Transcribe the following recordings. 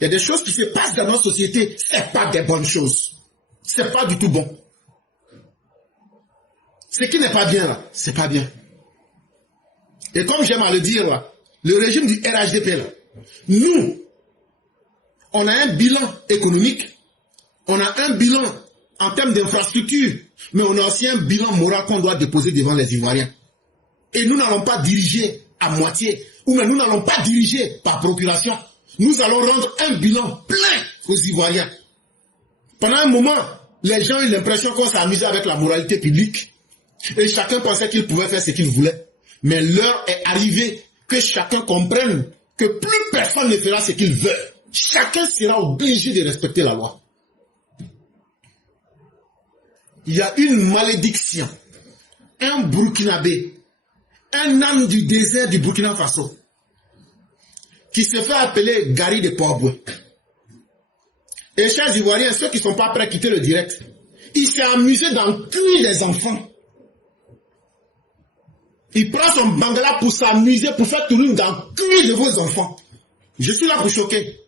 Il y a des choses qui se passent dans notre société, c'est pas des bonnes choses. C'est pas du tout bon. Ce qui n'est pas bien là, c'est pas bien. Et comme j'aime à le dire là, le régime du RHDP là, nous, on a un bilan économique, on a un bilan en termes d'infrastructure, mais on a aussi un bilan moral qu'on doit déposer devant les Ivoiriens. Et nous n'allons pas diriger à moitié, ou même nous n'allons pas diriger par procuration. Nous allons rendre un bilan plein aux Ivoiriens. Pendant un moment, les gens ont eu l'impression qu'on s'amusait avec la moralité publique. Et chacun pensait qu'il pouvait faire ce qu'il voulait. Mais l'heure est arrivée que chacun comprenne que plus personne ne fera ce qu'il veut. Chacun sera obligé de respecter la loi. Il y a une malédiction. Un Burkinabé, un âme du désert du Burkina Faso, qui se fait appeler Gary de Port-Boué. Et chers Ivoiriens, ceux qui ne sont pas prêts à quitter le direct, il s'est amusé d'encuire les enfants. Il prend son bangala pour s'amuser, pour faire tourisme d'encuire de vos enfants. Je suis là pour choquer.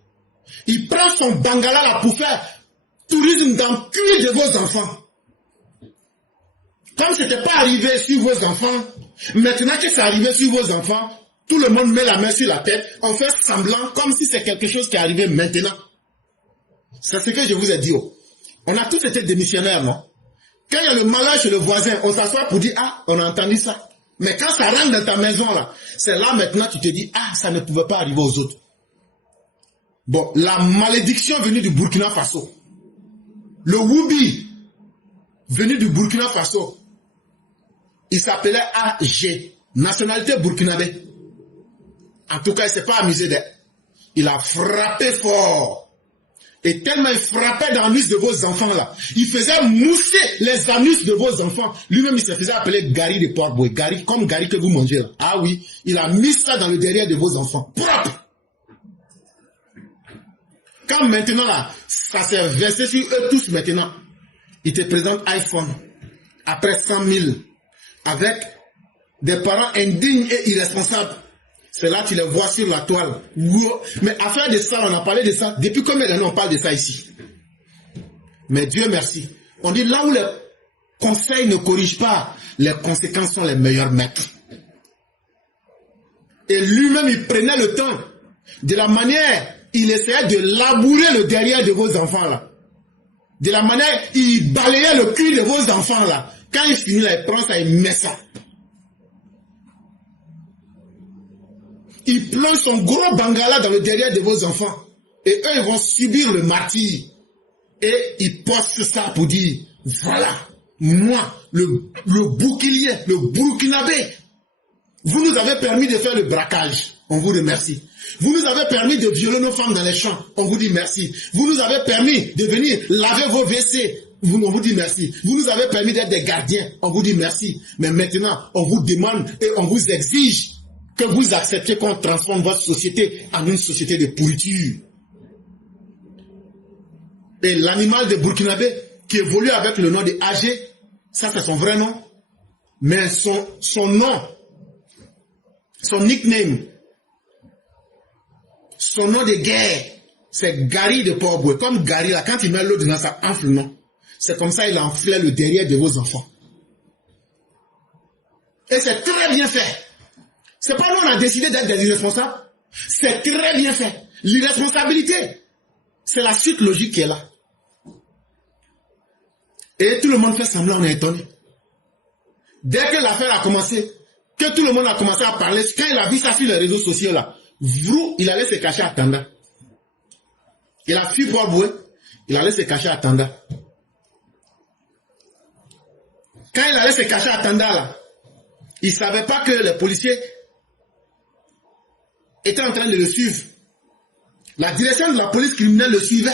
Il prend son bangala là pour faire tourisme d'encuire de vos enfants. Comme ce n'était pas arrivé sur vos enfants, maintenant que c'est arrivé sur vos enfants, tout le monde met la main sur la tête, on fait semblant comme si c'est quelque chose qui est arrivé maintenant. C'est ce que je vous ai dit. On a tous été démissionnaires, non? Quand il y a le malheur chez le voisin, on s'assoit pour dire, ah, on a entendu ça. Mais quand ça rentre dans ta maison, là, c'est là maintenant tu te dis, ah, ça ne pouvait pas arriver aux autres. Bon, la malédiction venue du Burkina Faso, le Woubi, venu du Burkina Faso, il s'appelait AG, nationalité burkinabé. En tout cas, il ne s'est pas amusé d'elle. Il a frappé fort. Et tellement il frappait dans l'anus de vos enfants là, il faisait mousser les anus de vos enfants. Lui-même, il se faisait appeler Gary de Port-Boué. Gary, comme Gary que vous mangez là. Ah oui, il a mis ça dans le derrière de vos enfants. Propre. Quand maintenant là, ça s'est versé sur eux tous maintenant, il te présente iPhone après 100 000 avec des parents indignes et irresponsables. C'est là que tu les vois sur la toile. Mais affaire de ça, on a parlé de ça. Depuis combien d'années on parle de ça ici? Mais Dieu merci. On dit là où les conseils ne corrigent pas, les conséquences sont les meilleurs maîtres. Et lui-même, il prenait le temps. De la manière, il essayait de labourer le derrière de vos enfants là. De la manière, il balayait le cul de vos enfants là. Quand il finit là, il prend ça, il met ça. Il plonge son gros bangala dans le derrière de vos enfants. Et eux, ils vont subir le martyre. Et ils postent ça pour dire, voilà, moi, le bouclier, le burkinabé, vous nous avez permis de faire le braquage. On vous remercie. Vous nous avez permis de violer nos femmes dans les champs. On vous dit merci. Vous nous avez permis de venir laver vos WC. On vous dit merci. Vous nous avez permis d'être des gardiens. On vous dit merci. Mais maintenant, on vous demande et on vous exige que vous acceptez qu'on transforme votre société en une société de pourriture. Et l'animal de Burkinabé, qui évolue avec le nom de AG, ça c'est son vrai nom. Mais son nom, son nickname, son nom de guerre, c'est Gary de Port-Boué. Comme Gary, là, quand il met l'eau dans ça enfle, non? C'est comme ça il enflait le derrière de vos enfants. Et c'est très bien fait. C'est pas nous on a décidé d'être des irresponsables. C'est très bien fait. L'irresponsabilité, c'est la suite logique qui est là. Et tout le monde fait semblant, on est étonné. Dès que l'affaire a commencé, que tout le monde a commencé à parler, quand il a vu ça sur les réseaux sociaux là, il allait se cacher à Tanda. Il a fui Port-Boué, il allait se cacher à Tanda. Quand il allait se cacher à Tanda là, il ne savait pas que les policiers étaient en train de le suivre. La direction de la police criminelle le suivait.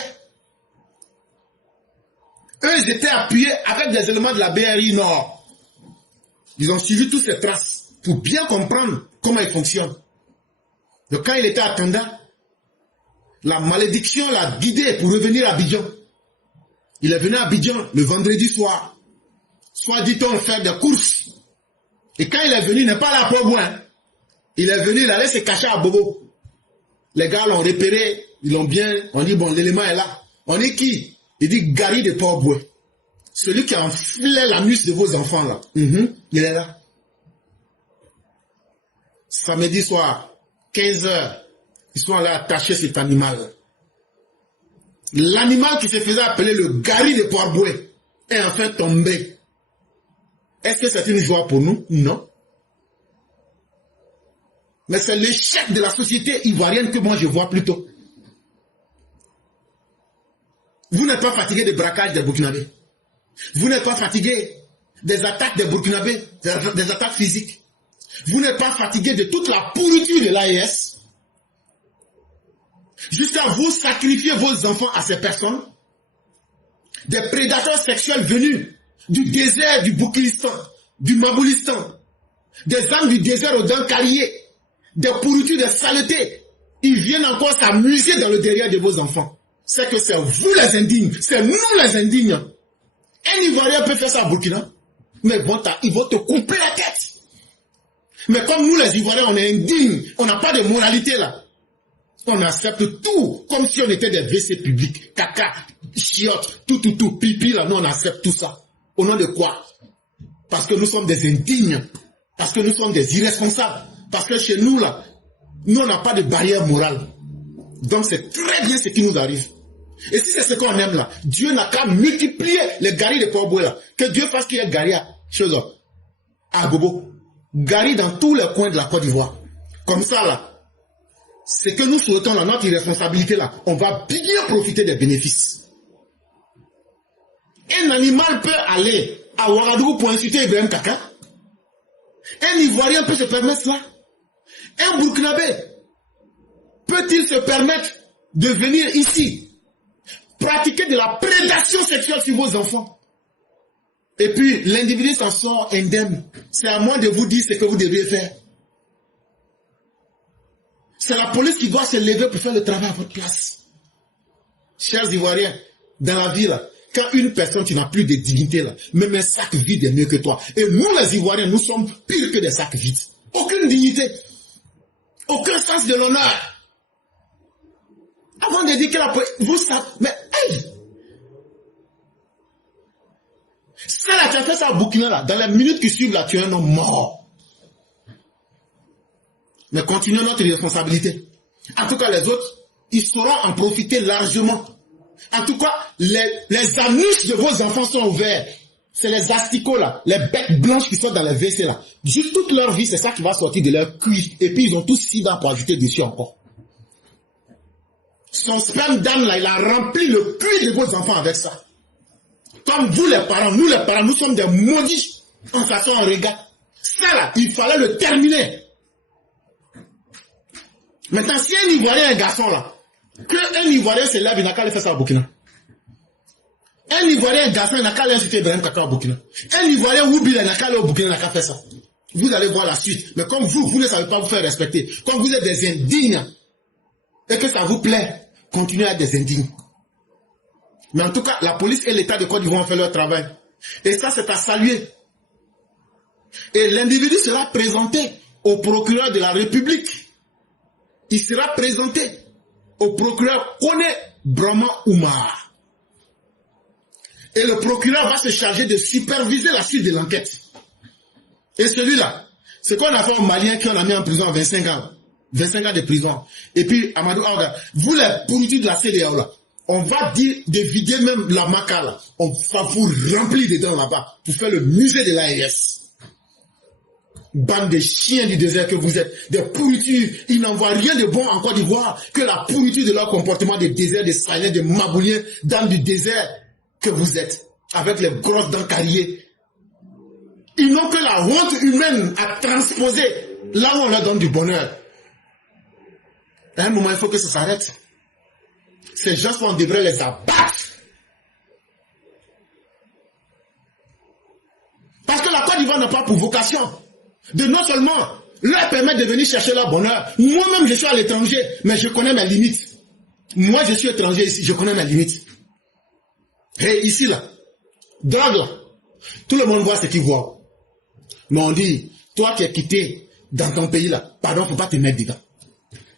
Eux, ils étaient appuyés avec des éléments de la BRI Nord. Ils ont suivi toutes ces traces pour bien comprendre comment ils fonctionnent. Donc quand il était à Tanda, la malédiction l'a guidé pour revenir à Abidjan. Il est venu à Abidjan le vendredi soir. Soit dit-on faire des courses. Et quand il est venu, il n'est pas là pour moi. Il est venu, il allait se cacher à Bobo. Les gars l'ont repéré, Ils l'ont bien, on dit, bon, l'élément est là. On est qui? Il dit Gary de Port-Boué. Celui qui a enflé l'anus de vos enfants là. Il est là. Samedi soir, 15h, ils sont allés attacher cet animal. L'animal qui se faisait appeler le Gary de Port-Boué est enfin tombé. Est-ce que c'est une joie pour nous? Non. Mais c'est l'échec de la société ivoirienne que moi je vois plutôt. Vous n'êtes pas fatigué des braquages des Burkinabés. Vous n'êtes pas fatigué des attaques des Burkinabés, des attaques physiques. Vous n'êtes pas fatigué de toute la pourriture de l'AES. Jusqu'à vous sacrifier vos enfants à ces personnes. Des prédateurs sexuels venus du désert du Boukistan, du Maboulistan, des âmes du désert au Dankarié, des pourritures, des saletés. Ils viennent encore s'amuser dans le derrière de vos enfants. C'est que c'est vous les indignes, c'est nous les indignes. Un Ivoirien peut faire ça à Burkina, mais bon, ils vont te couper la tête. Mais comme nous les Ivoiriens, on est indignes, on n'a pas de moralité là. On accepte tout, comme si on était des WC publics, caca, chiottes, tout, pipi là, nous on accepte tout ça. Au nom de quoi? Parce que nous sommes des indignes, parce que nous sommes des irresponsables, parce que chez nous là, nous on n'a pas de barrière morale. Donc c'est très bien ce qui nous arrive. Et si c'est ce qu'on aime là, Dieu n'a qu'à multiplier les Gary de Port-Boué là. Que Dieu fasse qu'il y ait Gary à Bobo. Gary dans tous les coins de la Côte d'Ivoire. Comme ça là, c'est que nous souhaitons là, notre irresponsabilité là, on va bien profiter des bénéfices. Un animal peut aller à Ouagadougou pour insulter Ibrahim Kaka. Un Ivoirien peut se permettre cela. Un Burkinabé peut-il se permettre de venir ici pratiquer de la prédation sexuelle sur vos enfants? Et puis l'individu s'en sort indemne. C'est à moi de vous dire ce que vous devez faire. C'est la police qui doit se lever pour faire le travail à votre place. Chers Ivoiriens, dans la vie là, quand une personne qui n'a plus de dignité là, même un sac vide est mieux que toi. Et nous les Ivoiriens, nous sommes pires que des sacs vides. Aucune dignité. Aucun sens de l'honneur. Avant de dire que la police, vous savez, mais hey! Ça là, tu as fait ça à Burkina là, dans les minutes qui suivent là, tu es un homme mort. Mais continuons notre responsabilité. En tout cas, les autres, ils sauront en profiter largement. En tout cas, les anus de vos enfants sont ouverts. C'est les asticots là, les bêtes blanches qui sont dans les WC là. Juste toute leur vie, c'est ça qui va sortir de leur cuir. Et puis ils ont tous 6 dents pour ajouter dessus encore. Son sperme d'âme là, il a rempli le cuir de vos enfants avec ça. Comme vous les parents, nous sommes des maudits en façon en regarde. Ça là, il fallait le terminer. Maintenant, si un Ivoirien est un garçon là, qu'un Ivoirien se lève, il n'a qu'à aller faire ça au Burkina. Un Ivoirien est un garçon, il n'a qu'à aller insulter Ibrahim Kaka au Burkina. Un Ivoirien Woubi, il n'a qu'à aller au Burkina, il n'a qu'à faire ça. Vous allez voir la suite. Mais comme vous ne savez pas vous faire respecter, comme vous êtes des indignes, et que ça vous plaît, continuez à être des indignes. Mais en tout cas, la police et l'État de Côte d'Ivoire ont fait leur travail. Et ça, c'est à saluer. Et l'individu sera présenté au procureur de la République. Il sera présenté au procureur Kone Brahma Oumar. Et le procureur va se charger de superviser la suite de l'enquête. Et celui-là, c'est qu'on a fait aux Maliens qui on a mis en prison à 25 ans. 25 ans de prison. Et puis, Amadou Aouda, vous les pourritures de la CEDEAO là, on va dire de vider même la Maca là. On va vous remplir dedans là-bas pour faire le musée de l'AES. Bande de chiens du désert que vous êtes, des pourritures, ils n'en voient rien de bon en Côte d'Ivoire que la pourriture de leur comportement des déserts, des Saheliens, des Mabouliens, dans du désert que vous êtes, avec les grosses dents carriées. Ils n'ont que la honte humaine à transposer là où on leur donne du bonheur. À un moment, il faut que ça s'arrête. Ces gens, on devrait les abattre. Parce que la Côte d'Ivoire n'a pas pour vocation de non seulement leur permettre de venir chercher leur bonheur. Moi-même, je suis à l'étranger, mais je connais mes limites. Moi, je suis étranger ici, je connais mes limites. Et ici, là, drogue, là, tout le monde voit ce qu'il voit. Mais on dit, toi qui es quitté dans ton pays, là, pardon, faut pas te mettre dedans.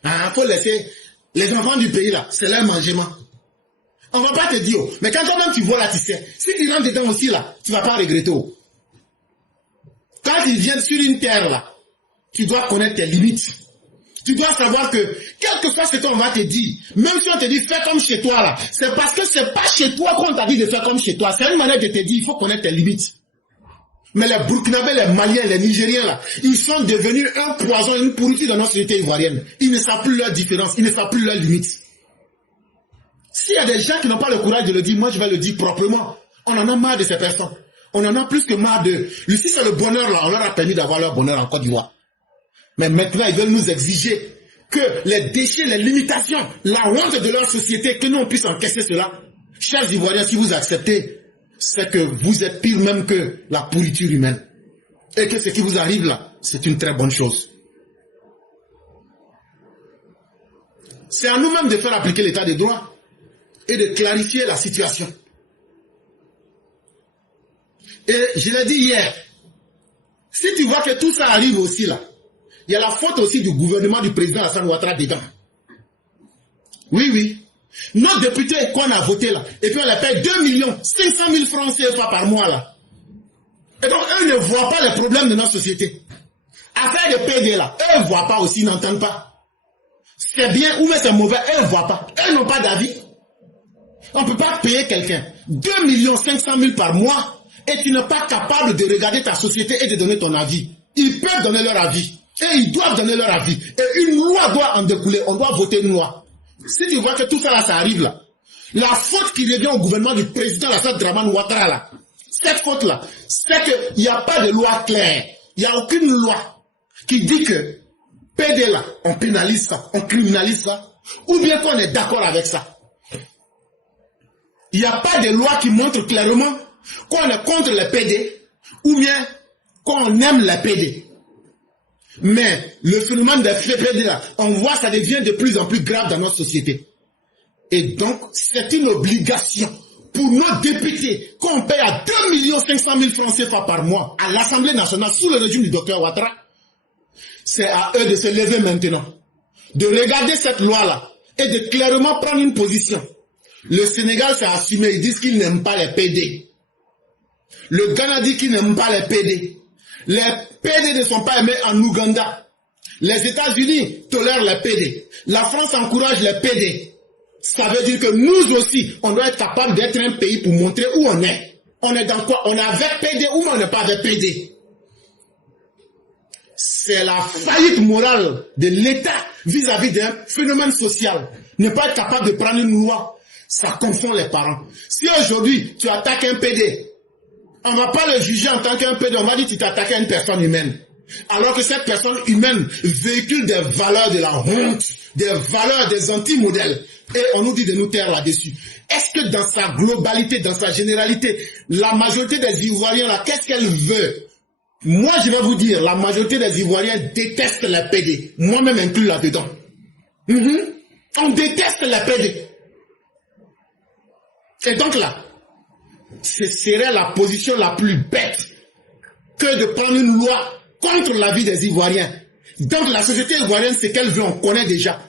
Il faut laisser Les enfants du pays là, c'est leur mangement. On va pas te dire, mais quand toi-même tu vois là, tu sais, si tu rentres dedans aussi là, tu vas pas regretter. Quand ils viennent sur une terre là, tu dois connaître tes limites. Tu dois savoir que, quel que soit ce qu'on va te dire, même si on te dit fais comme chez toi là, c'est parce que c'est pas chez toi qu'on t'a dit de faire comme chez toi. C'est une manière de te dire, il faut connaître tes limites. Mais les Burkinabés, les Maliens, les Nigériens là, ils sont devenus un poison, une pourriture dans notre société ivoirienne. Ils ne savent plus leur différence, ils ne savent plus leurs limites. S'il y a des gens qui n'ont pas le courage de le dire, moi je vais le dire proprement. On en a marre de ces personnes. On en a plus que marre de... Si c'est le bonheur là, on leur a permis d'avoir leur bonheur en Côte d'Ivoire. Mais maintenant, ils veulent nous exiger que les déchets, les limitations, la honte de leur société, que nous on puisse encaisser cela. Chers Ivoiriens, si vous acceptez, c'est que vous êtes pire même que la pourriture humaine. Et que ce qui vous arrive là, c'est une très bonne chose. C'est à nous-mêmes de faire appliquer l'état de droit et de clarifier la situation. Et je l'ai dit hier, si tu vois que tout ça arrive aussi là, il y a la faute aussi du gouvernement du président Alassane Ouattara dedans. Oui, oui. Nos députés qu'on a votés là, et puis on les paye 2 500 000 francs CFA par mois là. Et donc eux ne voient pas les problèmes de notre société. Affaire de PD là, eux ne voient pas aussi, n'entendent pas. C'est bien ou mais c'est mauvais, eux ne voient pas. Eux n'ont pas d'avis. On ne peut pas payer quelqu'un 2 500 000 par mois et tu n'es pas capable de regarder ta société et de donner ton avis. Ils peuvent donner leur avis. Et ils doivent donner leur avis. Et une loi doit en découler. On doit voter une loi. Si tu vois que tout ça là, ça arrive là, la faute qui revient au gouvernement du président Alassane Dramane Ouattara là, cette faute là, c'est qu'il n'y a pas de loi claire. Il n'y a aucune loi qui dit que PD là, on pénalise ça, on criminalise ça, ou bien qu'on est d'accord avec ça. Il n'y a pas de loi qui montre clairement qu'on est contre les PD, ou bien qu'on aime les PD. Mais le phénomène des PD là, on voit ça devient de plus en plus grave dans notre société. Et donc, c'est une obligation pour nos députés qu'on paye à 2 500 000 francs CFA par mois à l'Assemblée nationale sous le régime du docteur Ouattara. C'est à eux de se lever maintenant, de regarder cette loi-là et de clairement prendre une position. Le Sénégal s'est assumé, ils disent qu'ils n'aiment pas les PD. Le Ghana dit qu'il n'aime pas les PD. Les PD ne sont pas aimés en Ouganda. Les États-Unis tolèrent les PD. La France encourage les PD. Ça veut dire que nous aussi, on doit être capable d'être un pays pour montrer où on est. On est dans quoi? On est avec PD ou on n'est pas avec PD? C'est la faillite morale de l'État vis-à-vis d'un phénomène social. Ne pas être capable de prendre une loi, ça confond les parents. Si aujourd'hui, tu attaques un PD, on ne va pas le juger en tant qu'un PD, on va dire que tu t'attaques à une personne humaine. Alors que cette personne humaine véhicule des valeurs de la honte, des valeurs des anti-modèles. Et on nous dit de nous taire là-dessus. Est-ce que dans sa globalité, dans sa généralité, la majorité des Ivoiriens, là, qu'est-ce qu'elle veut? Moi, je vais vous dire, la majorité des Ivoiriens détestent les PD. Moi-même inclus là-dedans. On déteste les PD. Et donc là, ce serait la position la plus bête que de prendre une loi contre la vie des Ivoiriens. Donc la société ivoirienne, ce qu'elle veut, on connaît déjà.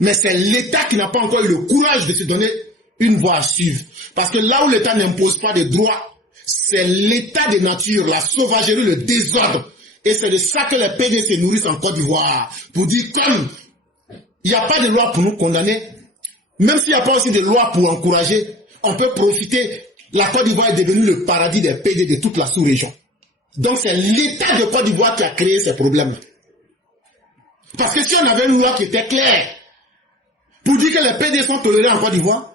Mais c'est l'État qui n'a pas encore eu le courage de se donner une voie à suivre. Parce que là où l'État n'impose pas de droits, c'est l'état de nature, la sauvagerie, le désordre. Et c'est de ça que les PD se nourrissent en Côte d'Ivoire. Pour dire, comme il n'y a pas de loi pour nous condamner, même s'il n'y a pas aussi de loi pour encourager, on peut profiter. La Côte d'Ivoire est devenue le paradis des PD de toute la sous-région. Donc c'est l'État de Côte d'Ivoire qui a créé ces problèmes. Parce que si on avait une loi qui était claire, pour dire que les PD sont tolérés en Côte d'Ivoire,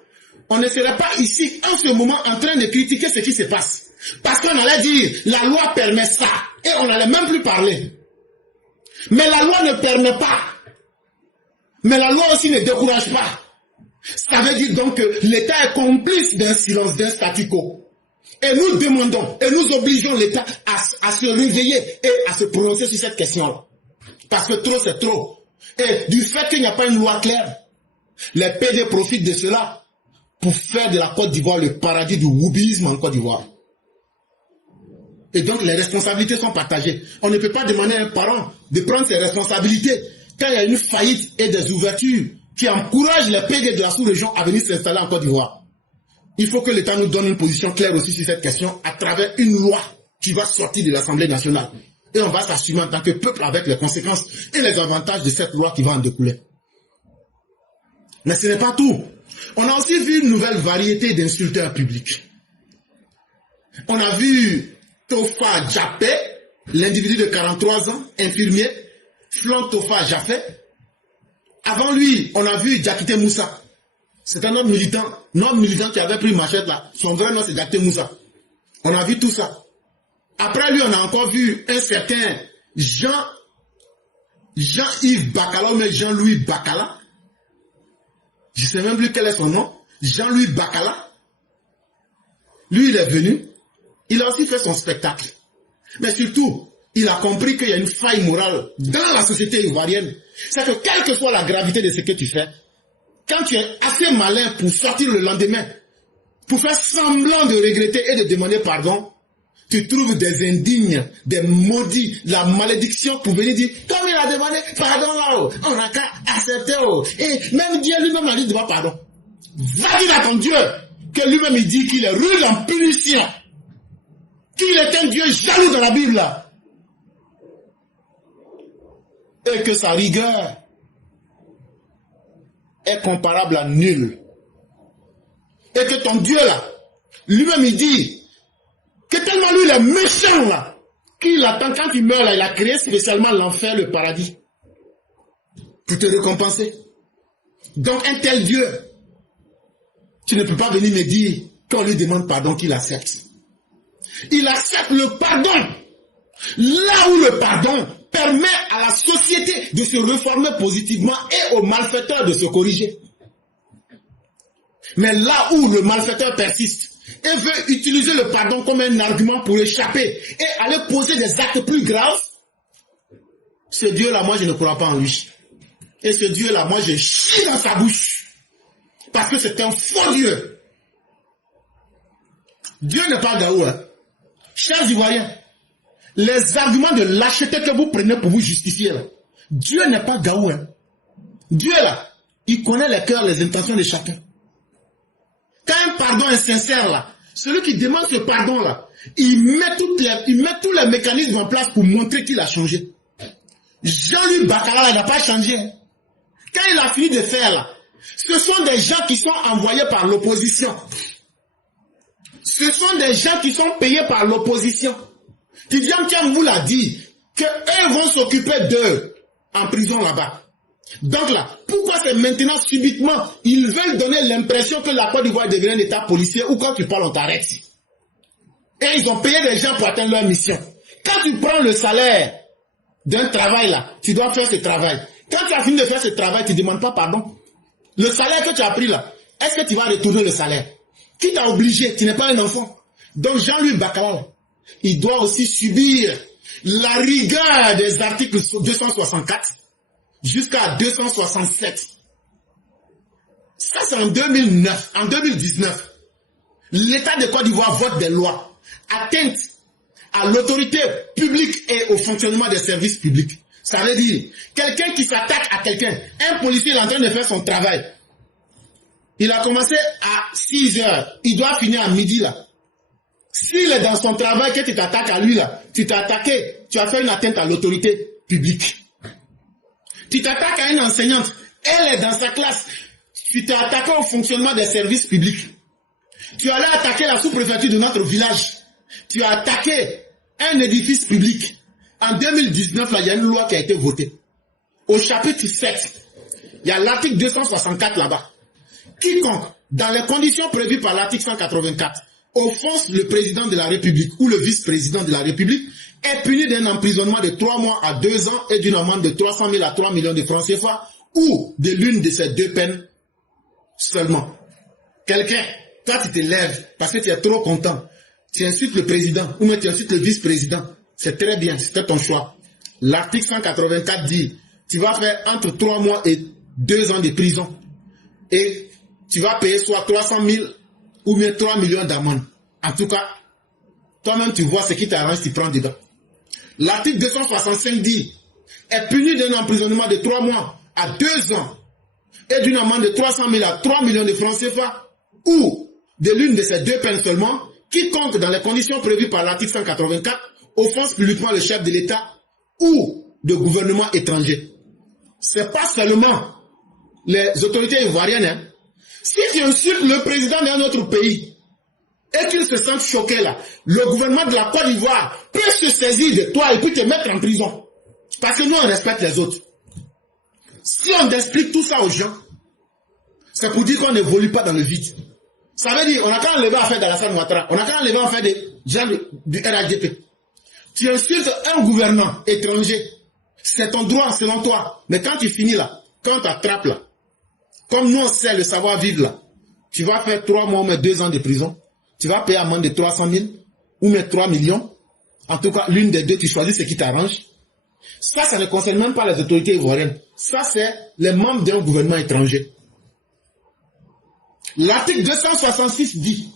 on ne serait pas ici, en ce moment, en train de critiquer ce qui se passe. Parce qu'on allait dire, la loi permet ça, et on n'allait même plus parler. Mais la loi ne permet pas. Mais la loi aussi ne décourage pas. Ça veut dire donc que l'État est complice d'un silence, d'un statu quo. Et nous demandons, et nous obligeons l'État à se réveiller et à se prononcer sur cette question-là. Parce que trop, c'est trop. Et du fait qu'il n'y a pas une loi claire, les PD profitent de cela pour faire de la Côte d'Ivoire le paradis du whoobisme en Côte d'Ivoire. Et donc les responsabilités sont partagées. On ne peut pas demander à un parent de prendre ses responsabilités quand il y a une faillite et des ouvertures qui encourage les PD de la sous-région à venir s'installer en Côte d'Ivoire. Il faut que l'État nous donne une position claire aussi sur cette question à travers une loi qui va sortir de l'Assemblée nationale. Et on va s'assumer en tant que peuple avec les conséquences et les avantages de cette loi qui va en découler. Mais ce n'est pas tout. On a aussi vu une nouvelle variété d'insulteurs publics. On a vu Tofa Djapé, l'individu de 43 ans, infirmier, Flan Tofa Djapé. Avant lui, on a vu Diakité Moussa. C'est un homme militant qui avait pris machette là. Son vrai nom c'est Diakité Moussa. On a vu tout ça. Après lui, on a encore vu un certain Jean-Yves Bakala, ou Jean-Louis Bakala. Je ne sais même plus quel est son nom. Jean-Louis Bakala. Lui, il est venu. Il a aussi fait son spectacle. Mais surtout, il a compris qu'il y a une faille morale dans la société ivoirienne. C'est que quelle que soit la gravité de ce que tu fais, quand tu es assez malin pour sortir le lendemain, pour faire semblant de regretter et de demander pardon, tu trouves des indignes, des maudits, la malédiction pour venir dire, comme il a demandé pardon là, on n'a qu'à accepter. Et même Dieu lui-même a dit de pardon. Va dire à ton Dieu que lui-même il dit qu'il est rude en punition. Qu'il est un Dieu jaloux dans la Bible là. Et que sa rigueur est comparable à nul. Et que ton Dieu là, lui-même il dit que tellement lui il est méchant là, qu'il attend quand il meurt là, il a créé spécialement l'enfer, le paradis, pour te récompenser. Donc un tel Dieu, tu ne peux pas venir me dire qu'on lui demande pardon qu'il accepte. Il accepte le pardon. Là où le pardon permet à la société de se réformer positivement et aux malfaiteurs de se corriger. Mais là où le malfaiteur persiste et veut utiliser le pardon comme un argument pour échapper et aller poser des actes plus graves, ce Dieu-là, moi je ne crois pas en lui. Et ce Dieu-là, moi je chie dans sa bouche. Parce que c'est un faux Dieu. Dieu n'est pas Gaou, hein. Chers Ivoiriens, les arguments de lâcheté que vous prenez pour vous justifier, là, Dieu n'est pas Gaou. Hein. Dieu, là, il connaît les cœurs, les intentions de chacun. Quand un pardon est sincère, là, celui qui demande ce pardon, là, il met tous les mécanismes en place pour montrer qu'il a changé. Jean-Louis Bakala, là, il n'a pas changé. Hein. Quand il a fini de faire, là, ce sont des gens qui sont envoyés par l'opposition. Ce sont des gens qui sont payés par l'opposition. Tidiane Thiam vous l'a dit, qu'eux vont s'occuper d'eux en prison là-bas. Donc là, pourquoi c'est maintenant subitement, ils veulent donner l'impression que la Côte d'Ivoire devient un état policier ou quand tu parles on t'arrête. Et ils ont payé des gens pour atteindre leur mission. Quand tu prends le salaire d'un travail là, tu dois faire ce travail. Quand tu as fini de faire ce travail, tu ne demandes pas pardon. Le salaire que tu as pris là, est-ce que tu vas retourner le salaire? Qui t'a obligé? Tu n'es pas un enfant. Donc Jean-Louis Bakala, il doit aussi subir la rigueur des articles 264 jusqu'à 267. Ça c'est en 2009. En 2019, l'État de Côte d'Ivoire vote des lois atteintes à l'autorité publique et au fonctionnement des services publics. Ça veut dire, quelqu'un qui s'attaque à quelqu'un, un policier est en train de faire son travail. Il a commencé à 6 heures. Il doit finir à midi là. S'il est dans son travail, que tu t'attaques à lui là, tu t'es attaqué, tu as fait une atteinte à l'autorité publique. Tu t'attaques à une enseignante, elle est dans sa classe. Tu t'es attaqué au fonctionnement des services publics. Tu allais attaquer la sous-préfecture de notre village. Tu as attaqué un édifice public. En 2019, là, il y a une loi qui a été votée. Au chapitre 7, il y a l'article 264 là-bas. Quiconque, dans les conditions prévues par l'article 184, offense le président de la République ou le vice-président de la République est puni d'un emprisonnement de 3 mois à 2 ans et d'une amende de 300 000 à 3 millions de francs CFA ou de l'une de ces deux peines seulement. Quelqu'un, toi tu te lèves parce que tu es trop content, tu insultes le président ou même tu insultes le vice-président, c'est très bien, c'était ton choix. L'article 184 dit, tu vas faire entre 3 mois et 2 ans de prison et tu vas payer soit 300 000 ou bien 3 millions d'amende. En tout cas, toi-même tu vois ce qui t'arrange, tu prends dedans. L'article 265 dit, est puni d'un emprisonnement de 3 mois à 2 ans et d'une amende de 300 000 à 3 millions de francs CFA, ou de l'une de ces deux peines seulement, quiconque dans les conditions prévues par l'article 184 offense publiquement le chef de l'État ou de gouvernement étranger. C'est pas seulement les autorités ivoiriennes. Hein. Si tu insultes le président d'un autre pays et qu'il se sente choqué là, le gouvernement de la Côte d'Ivoire peut se saisir de toi et puis te mettre en prison. Parce que nous, on respecte les autres. Si on explique tout ça aux gens, c'est pour dire qu'on n'évolue pas dans le vide. Ça veut dire, on n'a qu'à enlever à faire d'Alassane Ouattara, on n'a qu'à enlever à faire des gens du RHDP. Tu insultes un gouvernement étranger, c'est ton droit selon toi. Mais quand tu finis là, quand tu attrapes là, comme nous on sait le savoir-vivre là, tu vas faire 3 mois ou même 2 ans de prison, tu vas payer amende de 300 000 ou même 3 millions. En tout cas, l'une des deux, tu choisis ce qui t'arrange. Ça ne concerne même pas les autorités ivoiriennes. Ça, c'est les membres d'un gouvernement étranger. L'article 266 dit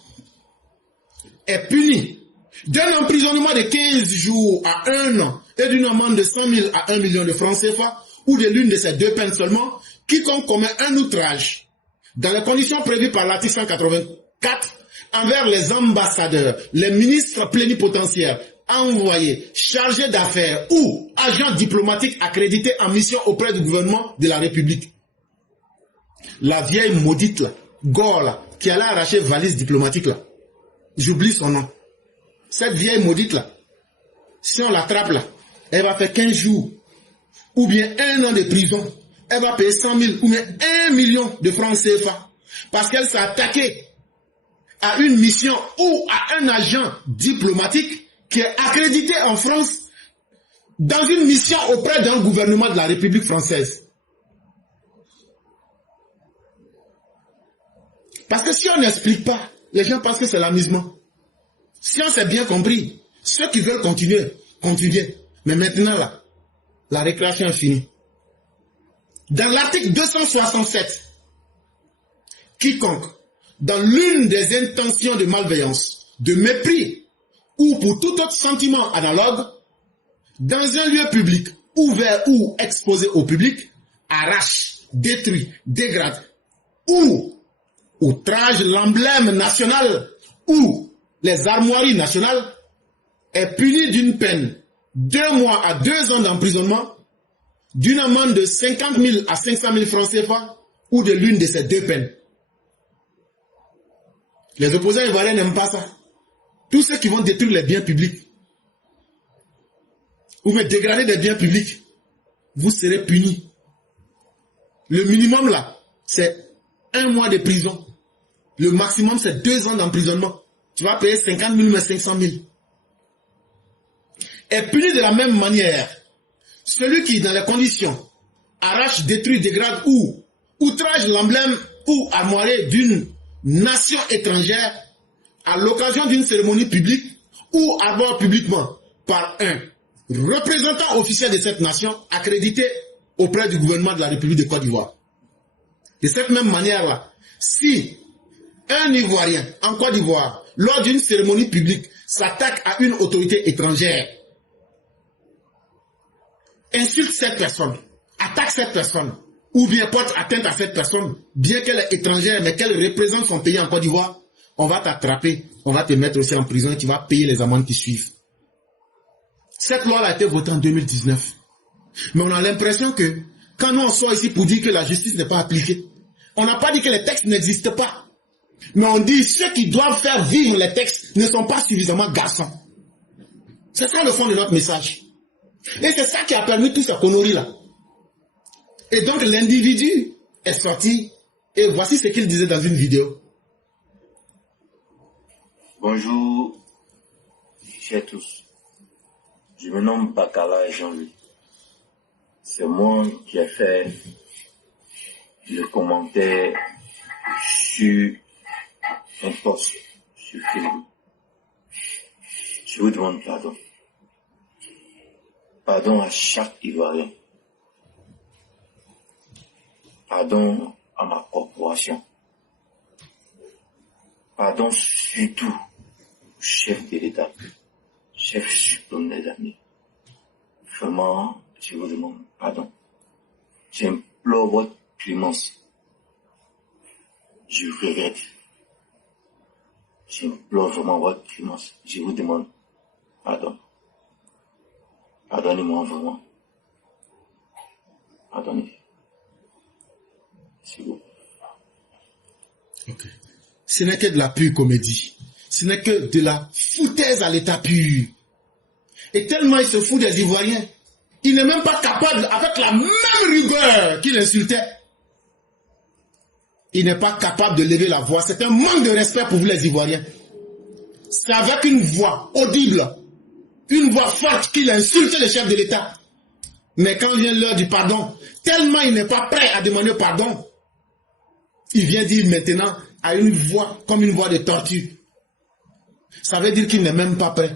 est puni d'un emprisonnement de 15 jours à 1 an et d'une amende de 100 000 à 1 million de francs CFA ou de l'une de ces deux peines seulement, quiconque commet un outrage dans les conditions prévues par l'article 184 envers les ambassadeurs, les ministres plénipotentiaires, envoyés, chargés d'affaires ou agents diplomatiques accrédités en mission auprès du gouvernement de la République. La vieille maudite là, Gore là, qui allait arracher valise diplomatique là, j'oublie son nom. Cette vieille maudite là, si on l'attrape là, elle va faire 15 jours ou bien 1 an de prison. Elle va payer 100 000 ou bien 1 million de francs CFA parce qu'elle s'est attaquée à une mission ou à un agent diplomatique qui est accrédité en France dans une mission auprès d'un gouvernement de la République française. Parce que si on n'explique pas, les gens pensent que c'est l'amusement. Si on s'est bien compris, ceux qui veulent continuer, continuez. Mais maintenant là, la récréation est finie. Dans l'article 267, quiconque, dans l'une des intentions de malveillance, de mépris, ou pour tout autre sentiment analogue, dans un lieu public, ouvert ou exposé au public, arrache, détruit, dégrade, ou outrage l'emblème national, ou les armoiries nationales, est puni d'une peine 2 mois à 2 ans d'emprisonnement, d'une amende de 50 000 à 500 000 francs CFA, ou de l'une de ces deux peines. Les opposants ivoiriens n'aiment pas ça. Tous ceux qui vont détruire les biens publics, ou même dégrader des biens publics, vous serez punis. Le minimum là, c'est 1 mois de prison. Le maximum, c'est 2 ans d'emprisonnement. Tu vas payer 50 000 mais 500 000. Est puni de la même manière celui qui, dans les conditions, arrache, détruit, dégrade ou outrage l'emblème ou armoirie d'une nation étrangère à l'occasion d'une cérémonie publique ou arbore publiquement par un représentant officiel de cette nation accrédité auprès du gouvernement de la République de Côte d'Ivoire. De cette même manière-là, si un Ivoirien en Côte d'Ivoire, lors d'une cérémonie publique, s'attaque à une autorité étrangère, insulte cette personne, attaque cette personne, ou bien porte atteinte à cette personne, bien qu'elle est étrangère, mais qu'elle représente son pays en Côte d'Ivoire, on va t'attraper, on va te mettre aussi en prison et tu vas payer les amendes qui suivent. Cette loi a été votée en 2019. Mais on a l'impression que, quand nous on sort ici pour dire que la justice n'est pas appliquée, on n'a pas dit que les textes n'existent pas. Mais on dit ceux qui doivent faire vivre les textes ne sont pas suffisamment garçons. C'est ça le fond de notre message. Et c'est ça qui a permis toute cette connerie-là. Et donc l'individu est sorti et voici ce qu'il disait dans une vidéo. Bonjour, chers tous. Je me nomme Bakala Jean-Louis. C'est moi qui ai fait le commentaire sur un post sur Facebook. Je vous demande pardon. Pardon à chaque Ivoirien. Pardon à ma corporation. Pardon surtout au chef de l'État, chef suprême des armées. Vraiment, je vous demande pardon. J'implore votre clémence Je regrette. J'implore vraiment votre clémence. Je vous demande pardon. Pardonnez-moi vraiment. Pardonnez. C'est vous. Ok. Ce n'est que de la pure comédie. Ce n'est que de la foutaise à l'état pur. Et tellement il se fout des Ivoiriens, il n'est même pas capable, avec la même rigueur qu'il insultait, il n'est pas capable de lever la voix. C'est un manque de respect pour vous les Ivoiriens. C'est avec une voix audible, une voix forte qu'il insulte le chef de l'État. Mais quand vient l'heure du pardon, tellement il n'est pas prêt à demander pardon, il vient dire maintenant à une voix comme une voix de tortue. Ça veut dire qu'il n'est même pas prêt.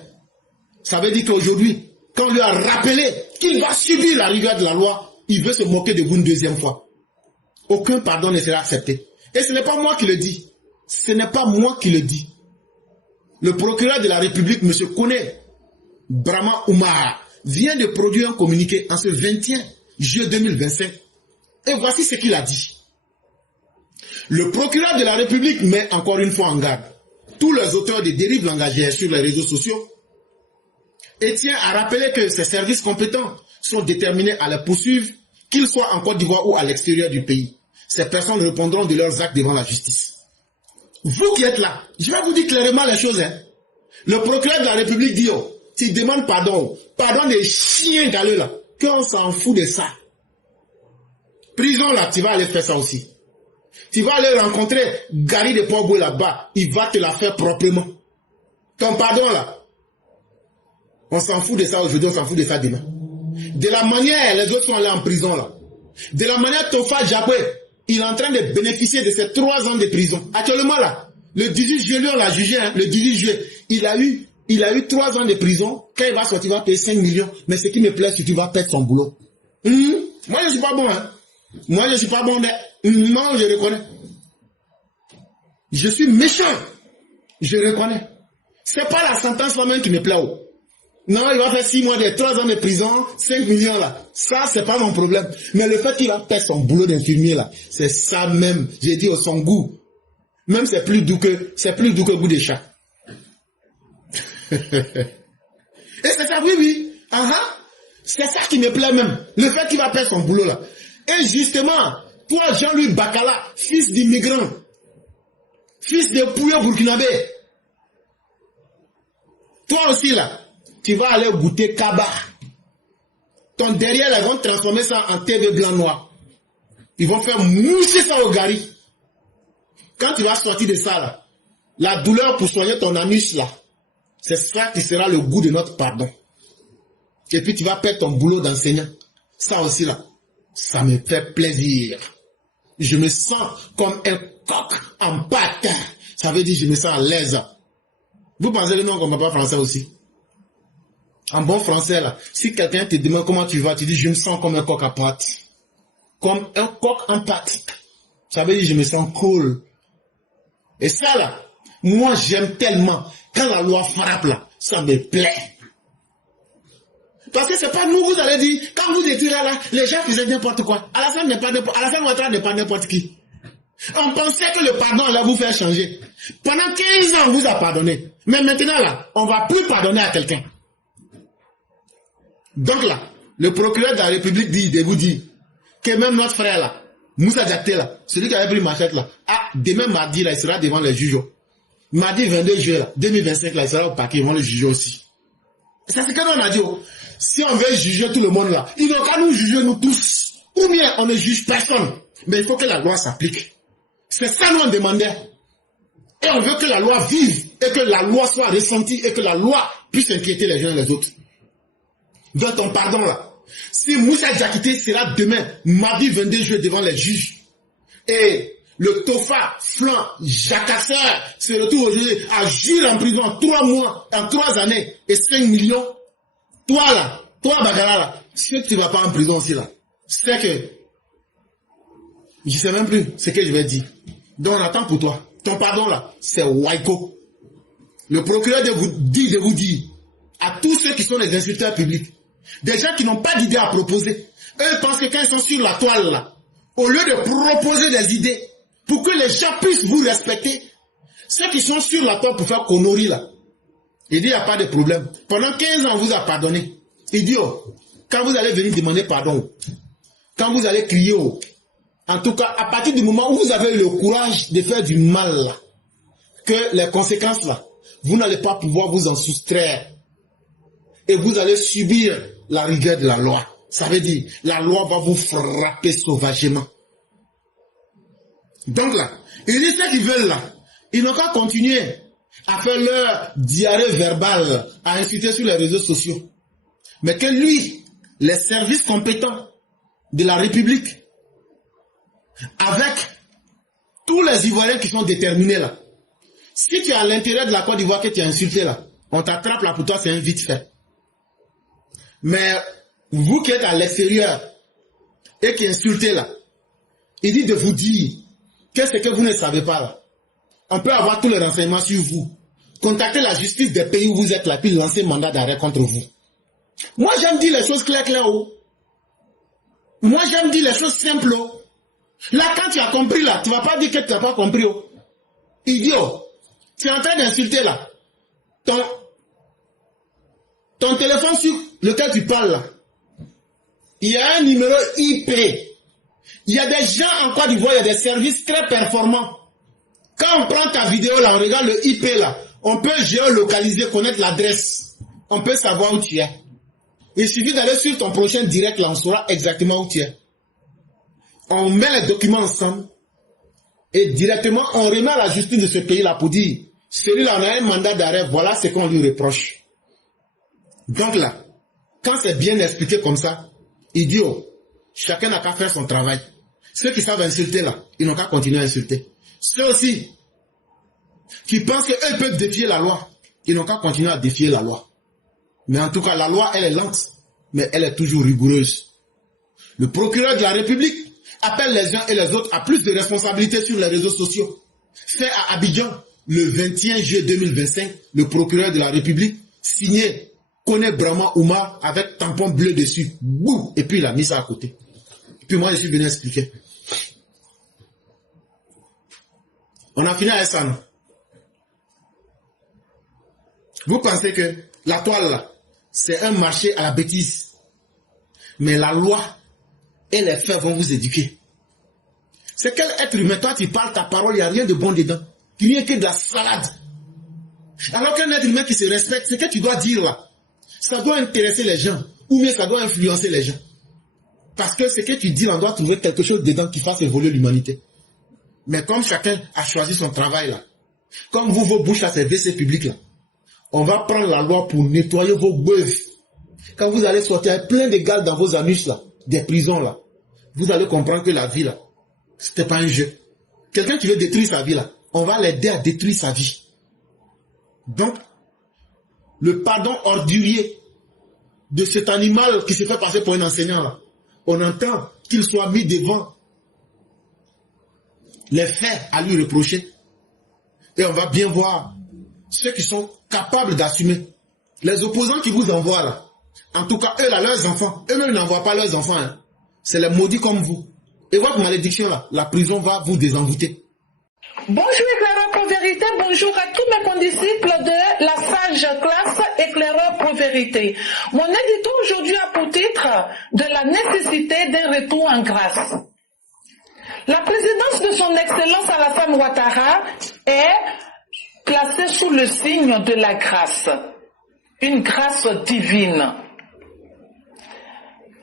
Ça veut dire qu'aujourd'hui, quand on lui a rappelé qu'il va subir la rigueur de la loi, il veut se moquer de vous une deuxième fois. Aucun pardon ne sera accepté. Et ce n'est pas moi qui le dis. Ce n'est pas moi qui le dis. Le procureur de la République, M. Kone Brahma Oumar, vient de produire un communiqué en ce 21 juillet 2025. Et voici ce qu'il a dit. Le procureur de la République met encore une fois en garde tous les auteurs de dérives langagières sur les réseaux sociaux et tient à rappeler que ces services compétents sont déterminés à les poursuivre, qu'ils soient en Côte d'Ivoire ou à l'extérieur du pays. Ces personnes répondront de leurs actes devant la justice. Vous qui êtes là, je vais vous dire clairement les choses. Le procureur de la République dit, oh, tu demandes pardon, pardon des chiens galeux là, qu'on s'en fout de ça. Prison là, tu vas aller faire ça aussi. Tu vas aller rencontrer Gary de Pogbo là-bas, il va te la faire proprement. Ton pardon là, on s'en fout de ça aujourd'hui, on s'en fout de ça demain. De la manière, les autres sont allés en prison là. De la manière, Tofa Djaboué, il est en train de bénéficier de ces 3 ans de prison. Actuellement là, le 18 juillet, on l'a jugé, le 18 juillet, il a eu 3 ans de prison. Quand il va sortir, il va payer 5 millions. Mais ce qui me plaît, c'est qu'il va perdre son boulot. Moi, je ne suis pas bon, hein. Moi, je ne suis pas bon, mais non, je reconnais. Je suis méchant. Je reconnais. C'est pas la sentence là-même qui me plaît. Oh. Non, il va faire 6 mois, 3 ans de prison, 5 millions là. Ça, c'est pas mon problème. Mais le fait qu'il va perdre son boulot d'infirmier là, c'est ça même. J'ai dit, son goût. Même c'est plus doux que le goût des chats. Et c'est ça, oui. C'est ça qui me plaît même. Le fait qu'il va perdre son boulot là. Et justement, toi, Jean-Louis Bakala, fils d'immigrant, fils de Pouyo burkinabé, toi aussi là, tu vas aller goûter Kaba. Ton derrière, là, ils vont transformer ça en TV blanc-noir. Ils vont faire mousser ça au gari. Quand tu vas sortir de ça, là, la douleur pour soigner ton anus, là, c'est ça qui sera le goût de notre pardon. Et puis tu vas perdre ton boulot d'enseignant. Ça aussi, là, ça me fait plaisir. Je me sens comme un coq en pâte. Ça veut dire je me sens à l'aise. Vous pensez que non, qu'on ne parle pas français aussi? En bon français, là, si quelqu'un te demande comment tu vas, tu dis je me sens comme un coq en pâte. Comme un coq en pâte. Ça veut dire je me sens cool. Et ça, là, moi j'aime tellement. Quand la loi frappe, là, ça me plaît. Parce que c'est pas nous, vous allez dire, quand vous étiez là, les gens faisaient n'importe quoi. Alassane Ouattara n'est pas n'importe qui. On pensait que le pardon allait vous faire changer. Pendant 15 ans, on vous a pardonné. Mais maintenant, là, on ne va plus pardonner à quelqu'un. Donc là, le procureur de la République dit, de vous dire, que même notre frère là, Moussa Diakité là, celui qui avait pris machette là, demain mardi là, il sera devant les juges. Mardi 22 juillet là, 2025 là, il sera au parquet, ils vont le juger aussi. Ça c'est qu'on a dit, si on veut juger tout le monde là, ils n'ont qu'à nous juger nous tous. Ou bien on ne juge personne. Mais il faut que la loi s'applique. C'est ça nous on demandait. Et on veut que la loi vive, et que la loi soit ressentie, et que la loi puisse inquiéter les uns et les autres. Donc ton pardon là, si Moussa Diakité sera demain, mardi 22 juillet devant les juges, et le Tofa, Flan, Jacasseur se retrouve aujourd'hui à jurer en prison 3 mois, en 3 années, et 5 millions, toi là, toi Bagala là, si tu ne vas pas en prison aussi là, c'est que, je ne sais même plus ce que je vais dire. Donc on attend pour toi. Ton pardon là, c'est Waiko. Le procureur de vous dire à tous ceux qui sont les insulteurs publics, des gens qui n'ont pas d'idées à proposer, eux pensent que quand ils sont sur la toile là, au lieu de proposer des idées, pour que les gens puissent vous respecter. Ceux qui sont sur la table pour faire connerie là, il dit il n'y a pas de problème. Pendant 15 ans, on vous a pardonné. Il dit, oh, quand vous allez venir demander pardon, quand vous allez crier, oh, en tout cas, à partir du moment où vous avez eu le courage de faire du mal là, que les conséquences là, vous n'allez pas pouvoir vous en soustraire. Et vous allez subir la rigueur de la loi. Ça veut dire, la loi va vous frapper sauvagement. Donc là, il dit ceux qui veulent là, ils n'ont qu'à continuer à faire leur diarrhée verbale, à insulter sur les réseaux sociaux. Mais que lui, les services compétents de la République, avec tous les Ivoiriens qui sont déterminés là, si tu es à l'intérieur de la Côte d'Ivoire que tu as insulté là, on t'attrape là pour toi, c'est un vite fait. Mais vous qui êtes à l'extérieur et qui insultez là, il dit de vous dire qu'est-ce que vous ne savez pas là. On peut avoir tous les renseignements sur vous. Contactez la justice des pays où vous êtes là, puis lancer mandat d'arrêt contre vous. Moi, j'aime dire les choses claires. Oh. Moi, j'aime dire les choses simples. Oh. Là, quand tu as compris, là, tu ne vas pas dire que tu n'as pas compris. Oh. Idiot. Tu es en train d'insulter, là. Ton téléphone sur lequel tu parles, là, il y a un numéro IP. Il y a des gens en Côte d'Ivoire, il y a des services très performants. Quand on prend ta vidéo, là, on regarde le IP, là, on peut géolocaliser, connaître l'adresse. On peut savoir où tu es. Il suffit d'aller sur ton prochain direct, là, on saura exactement où tu es. On met les documents ensemble et directement, on remet à la justice de ce pays-là pour dire, celui-là, on a un mandat d'arrêt, voilà ce qu'on lui reproche. Donc là, quand c'est bien expliqué comme ça, idiot, chacun n'a qu'à faire son travail. Ceux qui savent insulter là, ils n'ont qu'à continuer à insulter. Ceux aussi qui pensent qu'eux peuvent défier la loi, ils n'ont qu'à continuer à défier la loi. Mais en tout cas, la loi, elle est lente, mais elle est toujours rigoureuse. Le procureur de la République appelle les uns et les autres à plus de responsabilités sur les réseaux sociaux. Fait à Abidjan, le 21 juillet 2025, le procureur de la République, signé Kone Brahma Oumar avec tampon bleu dessus. Boum, et puis il a mis ça à côté. Et puis moi, je suis venu expliquer. On a fini avec ça, non? Vous pensez que la toile, là, c'est un marché à la bêtise. Mais la loi et les faits vont vous éduquer. C'est quel être humain, toi tu parles ta parole, il n'y a rien de bon dedans. Il n'y a que de la salade. Alors qu'un être humain qui se respecte, ce que tu dois dire là, ça doit intéresser les gens, ou bien ça doit influencer les gens. Parce que ce que tu dis, on doit trouver quelque chose dedans qui fasse évoluer l'humanité. Mais comme chacun a choisi son travail là, comme vous, vos bouches à ces WC publics là, on va prendre la loi pour nettoyer vos bœufs. Quand vous allez sortir avec plein de gales dans vos anus là, des prisons là, vous allez comprendre que la vie là, c'était pas un jeu. Quelqu'un qui veut détruire sa vie là, on va l'aider à détruire sa vie. Donc, le pardon ordurier de cet animal qui se fait passer pour un enseignant là, on entend qu'il soit mis devant les faits à lui reprocher. Et on va bien voir ceux qui sont capables d'assumer. Les opposants qui vous envoient là, en tout cas eux là, leurs enfants, eux-mêmes n'envoient pas leurs enfants. Hein. C'est les maudits comme vous. Et votre malédiction là, la prison va vous désenvoûter. Bonjour éclaireur pour vérité, bonjour à tous mes condisciples de la sage classe éclaireur pour vérité. Mon édito aujourd'hui a pour titre de la nécessité d'un retour en grâce. La présidence de son excellence Alassane Ouattara est placée sous le signe de la grâce, une grâce divine.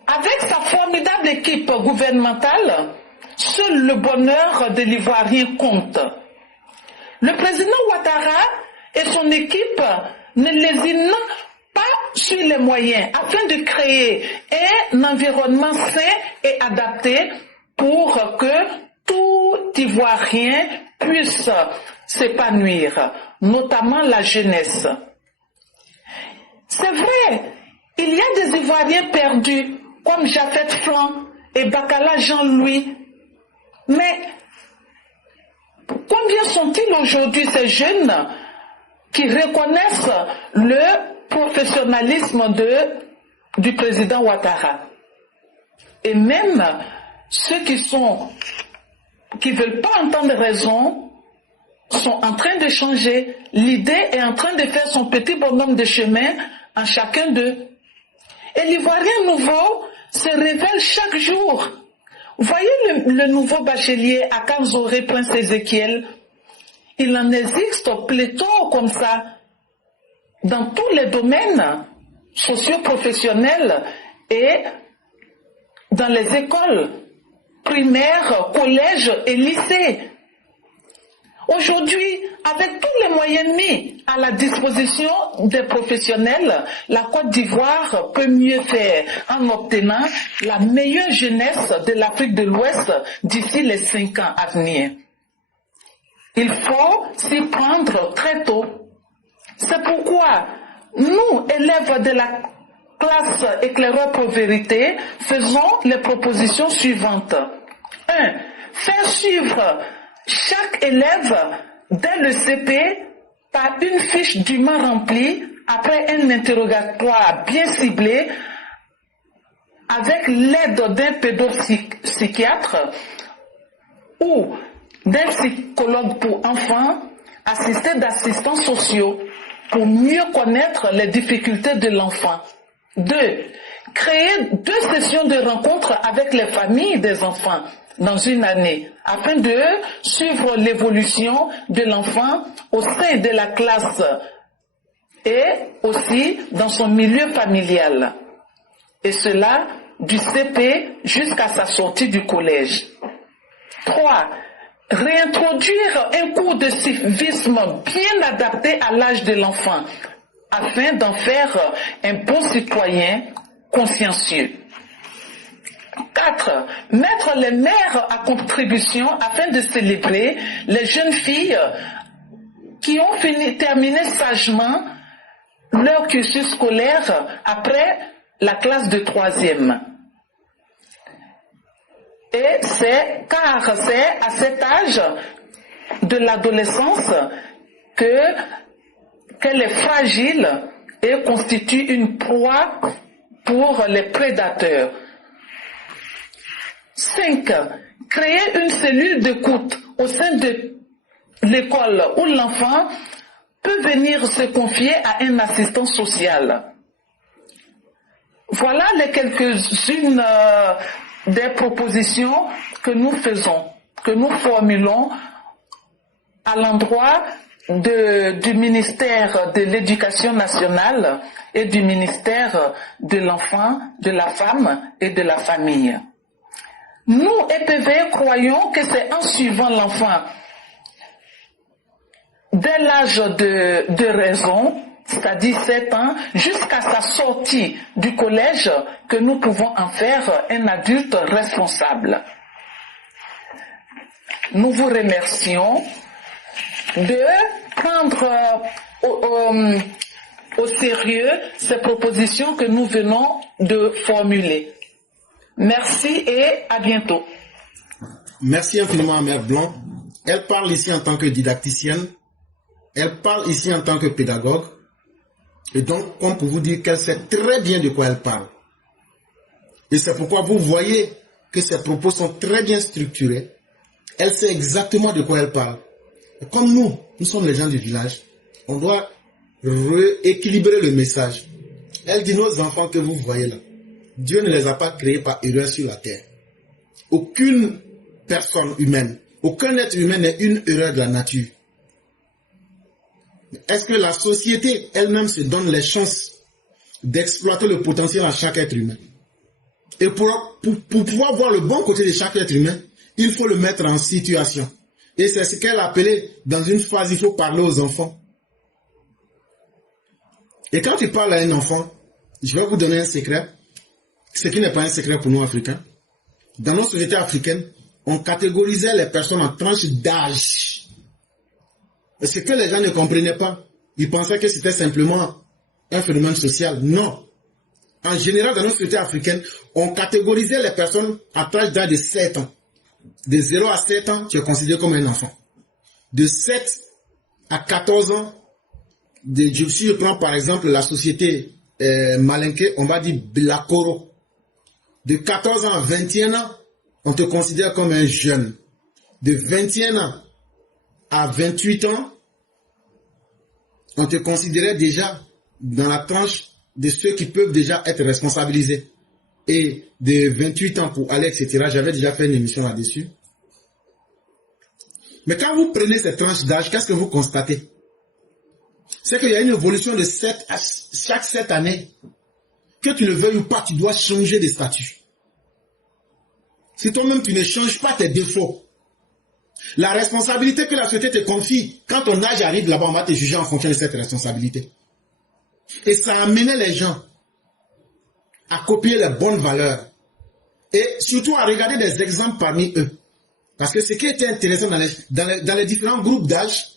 Avec sa formidable équipe gouvernementale, seul le bonheur de l'Ivoirien compte. Le président Ouattara et son équipe ne lésinent pas sur les moyens afin de créer un environnement sain et adapté pour que tout Ivoirien puisse s'épanouir, notamment la jeunesse. C'est vrai, il y a des Ivoiriens perdus comme Jafet Flan et Bakala Jean-Louis. Mais combien sont-ils aujourd'hui ces jeunes qui reconnaissent le professionnalisme du président Ouattara? Et même ceux qui sont qui ne veulent pas entendre raison sont en train de changer. L'idée est en train de faire son petit bonhomme de chemin en chacun d'eux. Et l'Ivoirien nouveau se révèle chaque jour. Voyez le nouveau bachelier à Kanzoré, Prince Ézéchiel. Il en existe pléthore comme ça dans tous les domaines socio-professionnels et dans les écoles primaires, collèges et lycées. Aujourd'hui, avec tous les moyens mis à la disposition des professionnels, la Côte d'Ivoire peut mieux faire en obtenant la meilleure jeunesse de l'Afrique de l'Ouest d'ici les 5 ans à venir. Il faut s'y prendre très tôt. C'est pourquoi nous, élèves de la classe éclaireur pour vérité, faisons les propositions suivantes. 1. Faire suivre chaque élève dès le CP par une fiche dûment remplie après un interrogatoire bien ciblé avec l'aide d'un pédopsychiatre ou d'un psychologue pour enfants assisté d'assistants sociaux pour mieux connaître les difficultés de l'enfant. 2. Créer 2 sessions de rencontres avec les familles des enfants dans une année, afin de suivre l'évolution de l'enfant au sein de la classe et aussi dans son milieu familial. Et cela du CP jusqu'à sa sortie du collège. 3. Réintroduire un cours de civisme bien adapté à l'âge de l'enfant, afin d'en faire un bon citoyen consciencieux. 4. Mettre les mères à contribution afin de célébrer les jeunes filles qui ont terminé sagement leur cursus scolaire après la classe de 3e. Et car c'est à cet âge de l'adolescence qu'elle est fragile et constitue une proie pour les prédateurs. 5. Créer une cellule d'écoute au sein de l'école où l'enfant peut venir se confier à un assistant social. Voilà les quelques-unes des propositions que nous faisons, que nous formulons à l'endroit du ministère de l'Éducation nationale et du ministère de l'Enfant, de la Femme et de la Famille. Nous, EPV, croyons que c'est en suivant l'enfant dès l'âge de raison, c'est-à-dire 7 ans, jusqu'à sa sortie du collège, que nous pouvons en faire un adulte responsable. Nous vous remercions de prendre au sérieux ces propositions que nous venons de formuler. Merci et à bientôt. Merci infiniment à Mère Blanc. Elle parle ici en tant que didacticienne. Elle parle ici en tant que pédagogue. Et donc, on peut vous dire qu'elle sait très bien de quoi elle parle. Et c'est pourquoi vous voyez que ses propos sont très bien structurés. Elle sait exactement de quoi elle parle. Et comme nous sommes les gens du village, on doit rééquilibrer le message. Elle dit, nos enfants que vous voyez là, Dieu ne les a pas créés par erreur sur la terre. Aucune personne humaine, aucun être humain n'est une erreur de la nature. Est-ce que la société elle-même se donne les chances d'exploiter le potentiel à chaque être humain? Et pour pouvoir voir le bon côté de chaque être humain, il faut le mettre en situation. Et c'est ce qu'elle appelait dans une phase, il faut parler aux enfants. Et quand tu parles à un enfant, je vais vous donner un secret, ce qui n'est pas un secret pour nous Africains. Dans nos sociétés africaines, on catégorisait les personnes en tranches d'âge. Ce que les gens ne comprenaient pas, ils pensaient que c'était simplement un phénomène social. Non. En général, dans nos sociétés africaines, on catégorisait les personnes à tranche d'âge de 7 ans. De 0 à 7 ans, tu es considéré comme un enfant. De 7 à 14 ans, si je prends par exemple la société Malinké, on va dire Blakoro. De 14 ans à 21 ans, on te considère comme un jeune. de 21 ans à 28 ans, on te considérait déjà dans la tranche de ceux qui peuvent déjà être responsabilisés. Et de 28 ans pour aller, etc., j'avais déjà fait une émission là-dessus. Mais quand vous prenez cette tranche d'âge, qu'est-ce que vous constatez? C'est qu'il y a une évolution de chaque 7 années. Que tu le veuilles ou pas, tu dois changer de statut. Si toi-même tu ne changes pas tes défauts, la responsabilité que la société te confie, quand ton âge arrive là-bas, on va te juger en fonction de cette responsabilité. Et ça amenait les gens à copier les bonnes valeurs. Et surtout à regarder des exemples parmi eux. Parce que ce qui était intéressant dans les différents groupes d'âge,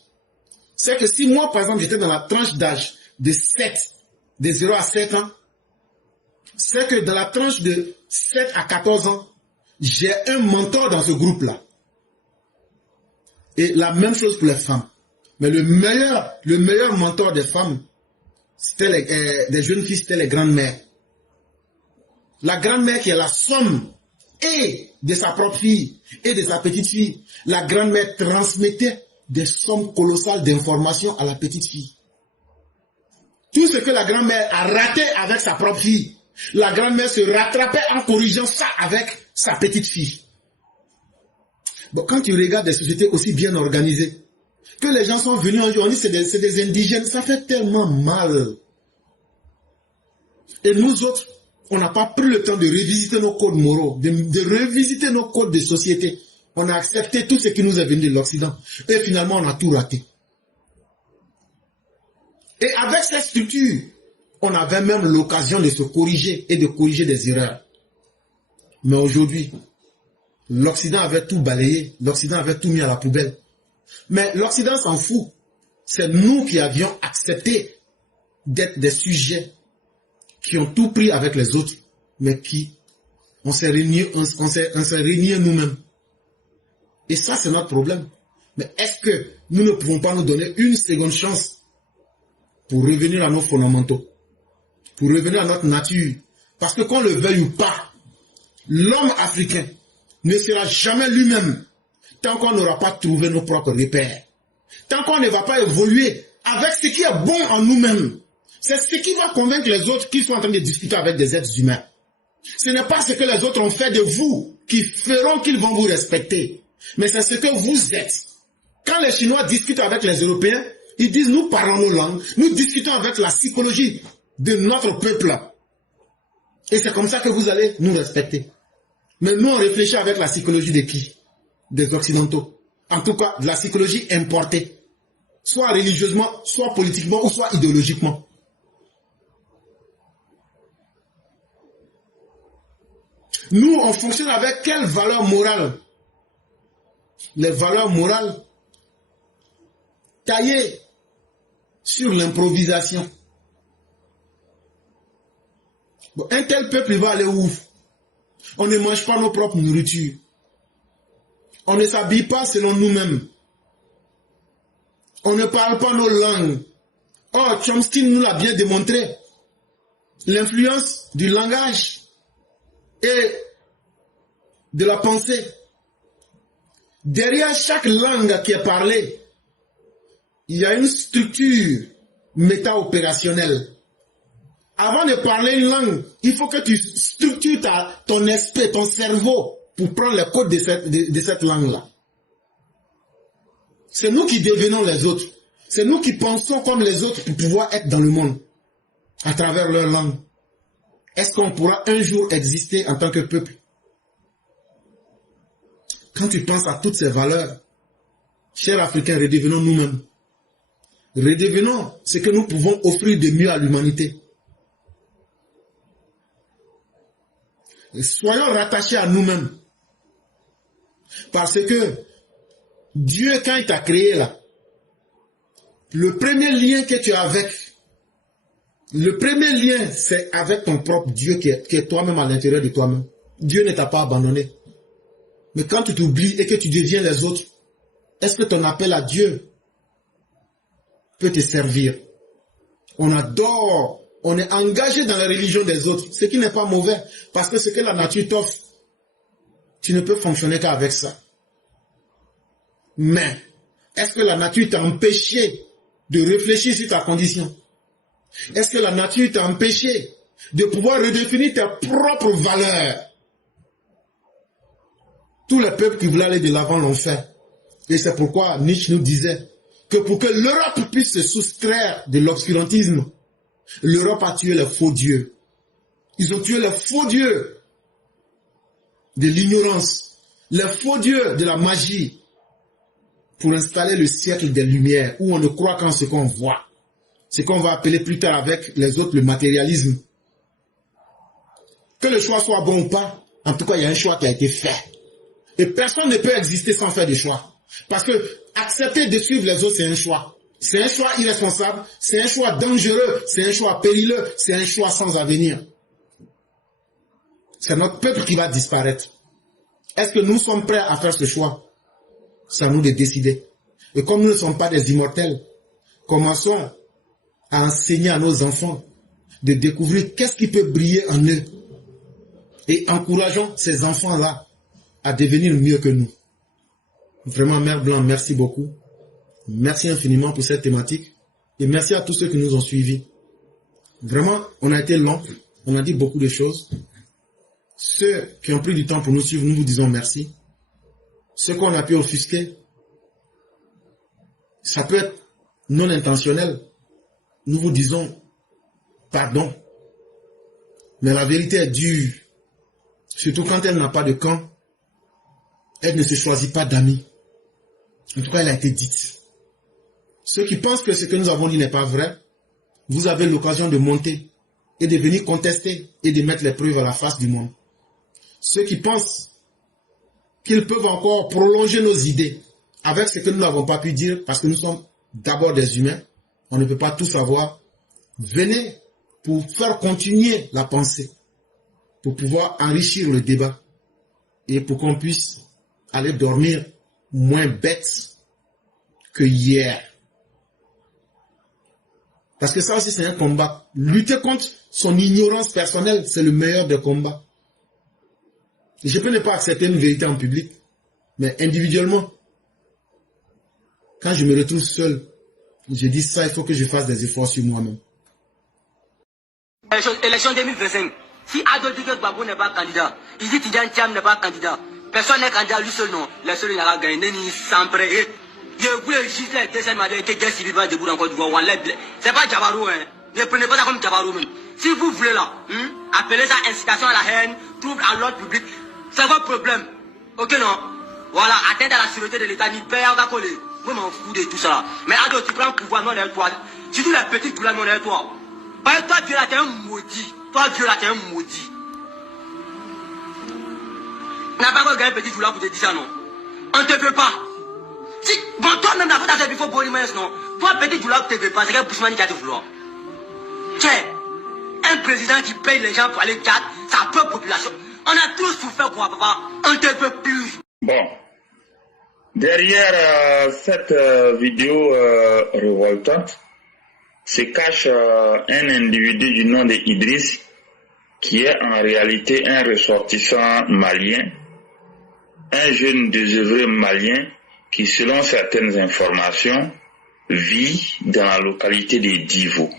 c'est que si moi, par exemple, j'étais dans la tranche d'âge de 0 à 7 ans, c'est que dans la tranche de 7 à 14 ans, j'ai un mentor dans ce groupe-là. Et la même chose pour les femmes. Mais le meilleur mentor des femmes, c'était des jeunes filles, c'était les grandes-mères. La grand-mère qui est la somme et de sa propre fille et de sa petite fille. La grand-mère transmettait des sommes colossales d'informations à la petite fille. Tout ce que la grand-mère a raté avec sa propre fille, la grand-mère se rattrapait en corrigeant ça avec sa petite fille. Bon, quand tu regardes des sociétés aussi bien organisées, que les gens sont venus un jour, on dit c'est des indigènes, ça fait tellement mal. Et nous autres, on n'a pas pris le temps de revisiter nos codes moraux, de revisiter nos codes de société. On a accepté tout ce qui nous est venu de l'Occident. Et finalement, on a tout raté. Et avec cette structure, on avait même l'occasion de se corriger et de corriger des erreurs. Mais aujourd'hui, l'Occident avait tout balayé. L'Occident avait tout mis à la poubelle. Mais l'Occident s'en fout. C'est nous qui avions accepté d'être des sujets qui ont tout pris avec les autres, mais qui, on s'est régné nous-mêmes. Et ça, c'est notre problème. Mais est-ce que nous ne pouvons pas nous donner une seconde chance pour revenir à nos fondamentaux, pour revenir à notre nature? Parce que qu'on le veuille ou pas, l'homme africain ne sera jamais lui-même tant qu'on n'aura pas trouvé nos propres repères, tant qu'on ne va pas évoluer avec ce qui est bon en nous-mêmes. C'est ce qui va convaincre les autres qui sont en train de discuter avec des êtres humains. Ce n'est pas ce que les autres ont fait de vous qui feront qu'ils vont vous respecter. Mais c'est ce que vous êtes. Quand les Chinois discutent avec les Européens, ils disent nous parlons nos langues, nous discutons avec la psychologie de notre peuple. Et c'est comme ça que vous allez nous respecter. Mais nous on réfléchit avec la psychologie de qui? Des Occidentaux. En tout cas, de la psychologie importée. Soit religieusement, soit politiquement, ou soit idéologiquement. Nous, on fonctionne avec quelles valeurs morales? Les valeurs morales taillées sur l'improvisation. Bon, un tel peuple va aller où? On ne mange pas nos propres nourritures. On ne s'habille pas selon nous-mêmes. On ne parle pas nos langues. Oh, Chomsky nous l'a bien démontré. L'influence du langage et de la pensée. Derrière chaque langue qui est parlée, il y a une structure méta-opérationnelle. Avant de parler une langue, il faut que tu structures ton esprit, ton cerveau, pour prendre les codes de cette langue-là. C'est nous qui devenons les autres. C'est nous qui pensons comme les autres pour pouvoir être dans le monde, à travers leur langue. Est-ce qu'on pourra un jour exister en tant que peuple? Quand tu penses à toutes ces valeurs, chers Africains, redevenons nous-mêmes. Redevenons ce que nous pouvons offrir de mieux à l'humanité. Et soyons rattachés à nous-mêmes. Parce que Dieu, quand il t'a créé là, le premier lien que tu as c'est avec ton propre Dieu qui est toi-même à l'intérieur de toi-même. Dieu ne t'a pas abandonné. Mais quand tu t'oublies et que tu deviens les autres, est-ce que ton appel à Dieu peut te servir? On adore, on est engagé dans la religion des autres, ce qui n'est pas mauvais, parce que ce que la nature t'offre, tu ne peux fonctionner qu'avec ça. Mais, est-ce que la nature t'a empêché de réfléchir sur ta condition? Est-ce que la nature t'a empêché de pouvoir redéfinir tes propres valeurs? Tous les peuples qui voulaient aller de l'avant l'ont fait. Et c'est pourquoi Nietzsche nous disait que pour que l'Europe puisse se soustraire de l'obscurantisme, l'Europe a tué les faux dieux. Ils ont tué les faux dieux de l'ignorance, les faux dieux de la magie, pour installer le siècle des Lumières, où on ne croit qu'en ce qu'on voit. Ce qu'on va appeler plus tard avec les autres le matérialisme. Que le choix soit bon ou pas, en tout cas, il y a un choix qui a été fait. Et personne ne peut exister sans faire de choix. Parce que accepter de suivre les autres, c'est un choix. C'est un choix irresponsable, c'est un choix dangereux, c'est un choix périlleux, c'est un choix sans avenir. C'est notre peuple qui va disparaître. Est-ce que nous sommes prêts à faire ce choix? C'est à nous de décider. Et comme nous ne sommes pas des immortels, commençons à enseigner à nos enfants de découvrir qu'est-ce qui peut briller en eux. Et encourageons ces enfants-là à devenir mieux que nous. Vraiment, Mère Blanc, merci beaucoup. Merci infiniment pour cette thématique. Et merci à tous ceux qui nous ont suivis. Vraiment, on a été long. On a dit beaucoup de choses. Ceux qui ont pris du temps pour nous suivre, nous vous disons merci. Ceux qu'on a pu offusquer, ça peut être non intentionnel. Nous vous disons pardon. Mais la vérité est dure. Surtout quand elle n'a pas de camp. Elle ne se choisit pas d'amis. En tout cas, elle a été dite. Ceux qui pensent que ce que nous avons dit n'est pas vrai, vous avez l'occasion de monter et de venir contester et de mettre les preuves à la face du monde. Ceux qui pensent qu'ils peuvent encore prolonger nos idées avec ce que nous n'avons pas pu dire parce que nous sommes d'abord des humains, on ne peut pas tout savoir. Venez pour faire continuer la pensée, pour pouvoir enrichir le débat et pour qu'on puisse aller dormir moins bête que hier. Parce que ça aussi c'est un combat. Lutter contre son ignorance personnelle, c'est le meilleur des combats. Je peux ne pas accepter une vérité en public, mais individuellement, quand je me retrouve seul, je dis ça, il faut que je fasse des efforts sur moi-même. Élection 2025. Si Adolphe Gbagbo n'est pas candidat, Izi Tidjane Thiam n'est pas candidat, personne n'est candidat, lui seul non. Le seul il n'a pas gagné, ni sans prêt. Je voulais juste les deuxième mandat que Guest Civil va debout en Côte d'Ivoire. C'est pas Jabarou, hein. Ne prenez pas ça comme Jabarou même. Si vous voulez là, appelez ça incitation à la haine, trouble à l'ordre public, c'est votre problème. Ok non? Voilà, atteinte à la sûreté de l'État, ni père, on va coller. Moi m'en fous de tout ça. Mais Ado, tu prends le pouvoir, non derrière toi. Surtout les petites couleurs, non derrière toi. Parce que toi, Dieu là, t'es un maudit. Toi, Dieu là, t'es un maudit. On n'a pas encore gagné petit douleur pour te dire ça, non? On ne te veut pas. Si, bon, toi-même, la faute à faire, il faut bonne immense, non? Toi, petit douleur, tu ne te veut pas. C'est quel Bousmani qui a te vouloir? Tiens, un président qui paye les gens pour aller cadre, sa propre population. On a tous souffert, quoi, papa. On ne te veut plus. Bon. Derrière cette vidéo révoltante se cache un individu du nom de Idriss qui est en réalité un ressortissant malien, un jeune désœuvré malien qui, selon certaines informations, vit dans la localité de Divo.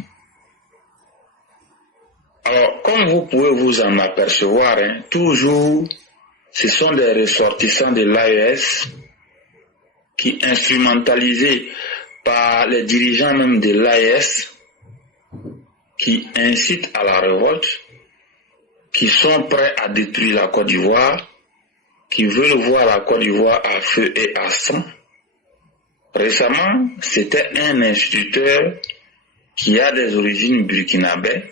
Alors, comme vous pouvez vous en apercevoir, toujours, ce sont des ressortissants de l'AES qui, instrumentalisés par les dirigeants même de l'AES, qui incitent à la révolte, qui sont prêts à détruire la Côte d'Ivoire, qui veulent voir la Côte d'Ivoire à feu et à sang. Récemment, c'était un instituteur qui a des origines burkinabè,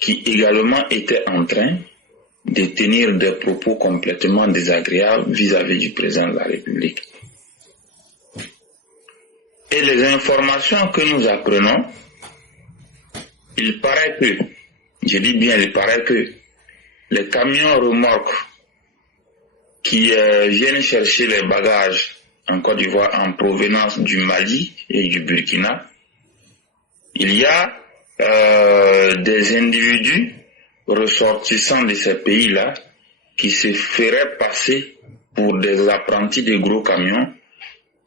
qui également était en train de tenir des propos complètement désagréables vis-à-vis du président de la République. Et les informations que nous apprenons, il paraît que, je dis bien il paraît que, les camions remorques qui viennent chercher les bagages en Côte d'Ivoire en provenance du Mali et du Burkina, il y a des individus ressortissants de ces pays-là qui se feraient passer pour des apprentis de gros camions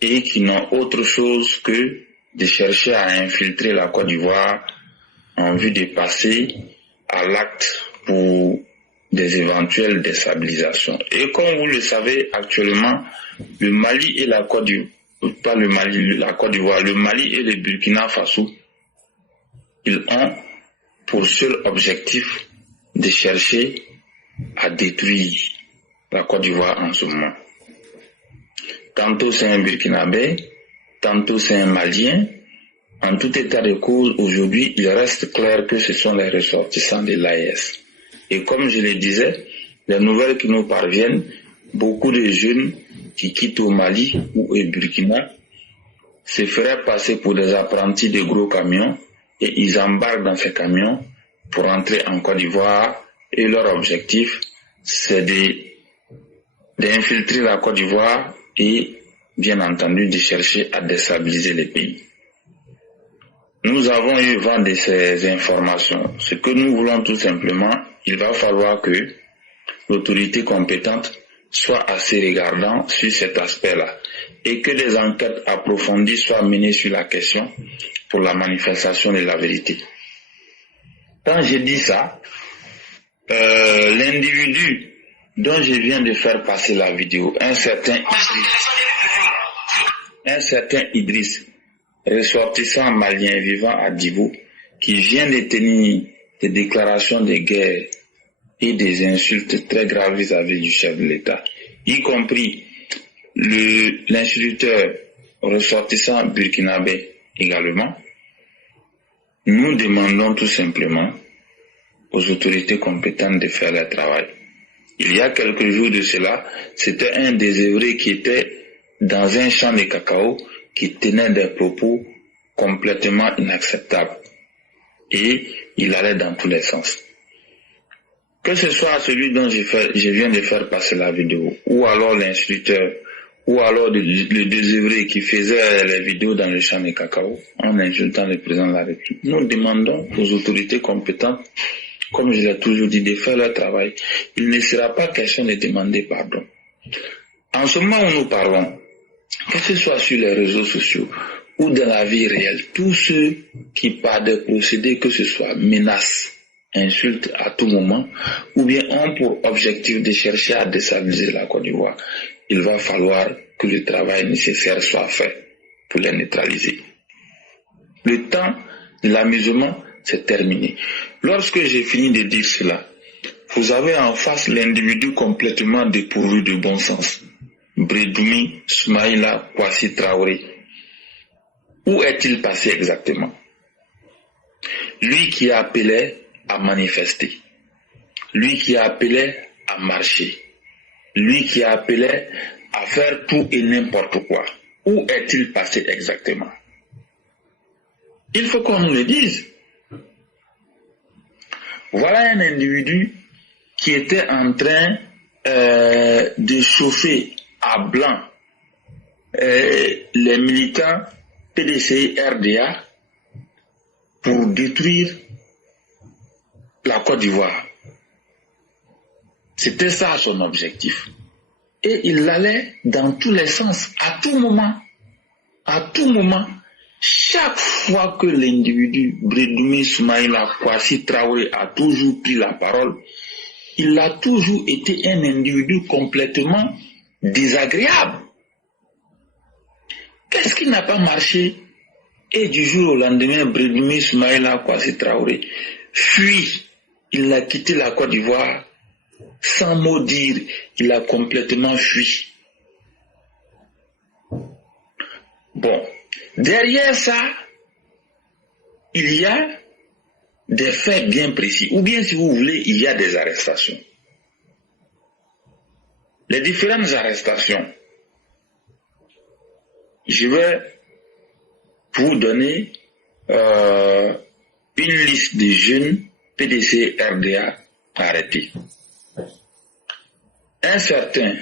et qui n'ont autre chose que de chercher à infiltrer la Côte d'Ivoire en vue de passer à l'acte pour des éventuelles déstabilisations. Et comme vous le savez, actuellement, le Mali et la Côte d'Ivoire, pas le Mali, la Côte d'Ivoire, le Mali et le Burkina Faso, ils ont pour seul objectif de chercher à détruire la Côte d'Ivoire en ce moment. Tantôt c'est un Burkinabé, tantôt c'est un Malien. En tout état de cause, aujourd'hui, il reste clair que ce sont les ressortissants de l'AES. Et comme je le disais, les nouvelles qui nous parviennent, beaucoup de jeunes qui quittent au Mali ou au Burkina se feraient passer pour des apprentis de gros camions et ils embarquent dans ces camions pour entrer en Côte d'Ivoire et leur objectif, c'est d'infiltrer la Côte d'Ivoire et bien entendu de chercher à déstabiliser le pays. Nous avons eu vent de ces informations. Ce que nous voulons tout simplement, il va falloir que l'autorité compétente soit assez regardante sur cet aspect-là et que des enquêtes approfondies soient menées sur la question pour la manifestation de la vérité. Quand je dis ça, l'individu dont je viens de faire passer la vidéo, un certain Idriss, ressortissant malien vivant à Djibo, qui vient de tenir des déclarations de guerre et des insultes très graves vis-à-vis du chef de l'État, y compris l'instituteur ressortissant burkinabé également, nous demandons tout simplement aux autorités compétentes de faire leur travail. Il y a quelques jours de cela, c'était un des œuvrés qui était dans un champ de cacao qui tenait des propos complètement inacceptables. Et il allait dans tous les sens. Que ce soit celui dont je viens de faire passer la vidéo, ou alors l'instructeur, ou alors le désœuvré qui faisait les vidéos dans le champ de cacao, en insultant le président de la République. Nous demandons aux autorités compétentes, comme je l'ai toujours dit, de faire leur travail. Il ne sera pas question de demander pardon. En ce moment où nous parlons, que ce soit sur les réseaux sociaux ou dans la vie réelle, tous ceux qui par des procédés que ce soit menacent, insultent à tout moment, ou bien ont pour objectif de chercher à déstabiliser la Côte d'Ivoire, il va falloir que le travail nécessaire soit fait pour les neutraliser. Le temps de l'amusement, c'est terminé. Lorsque j'ai fini de dire cela, vous avez en face l'individu complètement dépourvu de bon sens. Brédoumi Soumaïla Kwasi Traoré. Où est-il passé exactement? Lui qui appelait à manifester, lui qui appelait à marcher, lui qui appelait à faire tout et n'importe quoi. Où est-il passé exactement? Il faut qu'on nous le dise. Voilà un individu qui était en train de chauffer à blanc les militants PDC RDA pour détruire la Côte d'Ivoire. C'était ça son objectif. Et il allait dans tous les sens, à tout moment. À tout moment. Chaque fois que l'individu Brédoumi Soumaïla Kwasi Traoré a toujours pris la parole, il a toujours été un individu complètement désagréable. Qu'est-ce qui n'a pas marché? Et du jour au lendemain, Brédoumi Soumaïla Kwasi Traoré fuit. Il a quitté la Côte d'Ivoire sans mot dire. Il a complètement fui. Bon, derrière ça, il y a des faits bien précis. Ou bien, si vous voulez, il y a des arrestations. Les différentes arrestations, je vais vous donner une liste de jeunes PDC RDA arrêtés. Un certain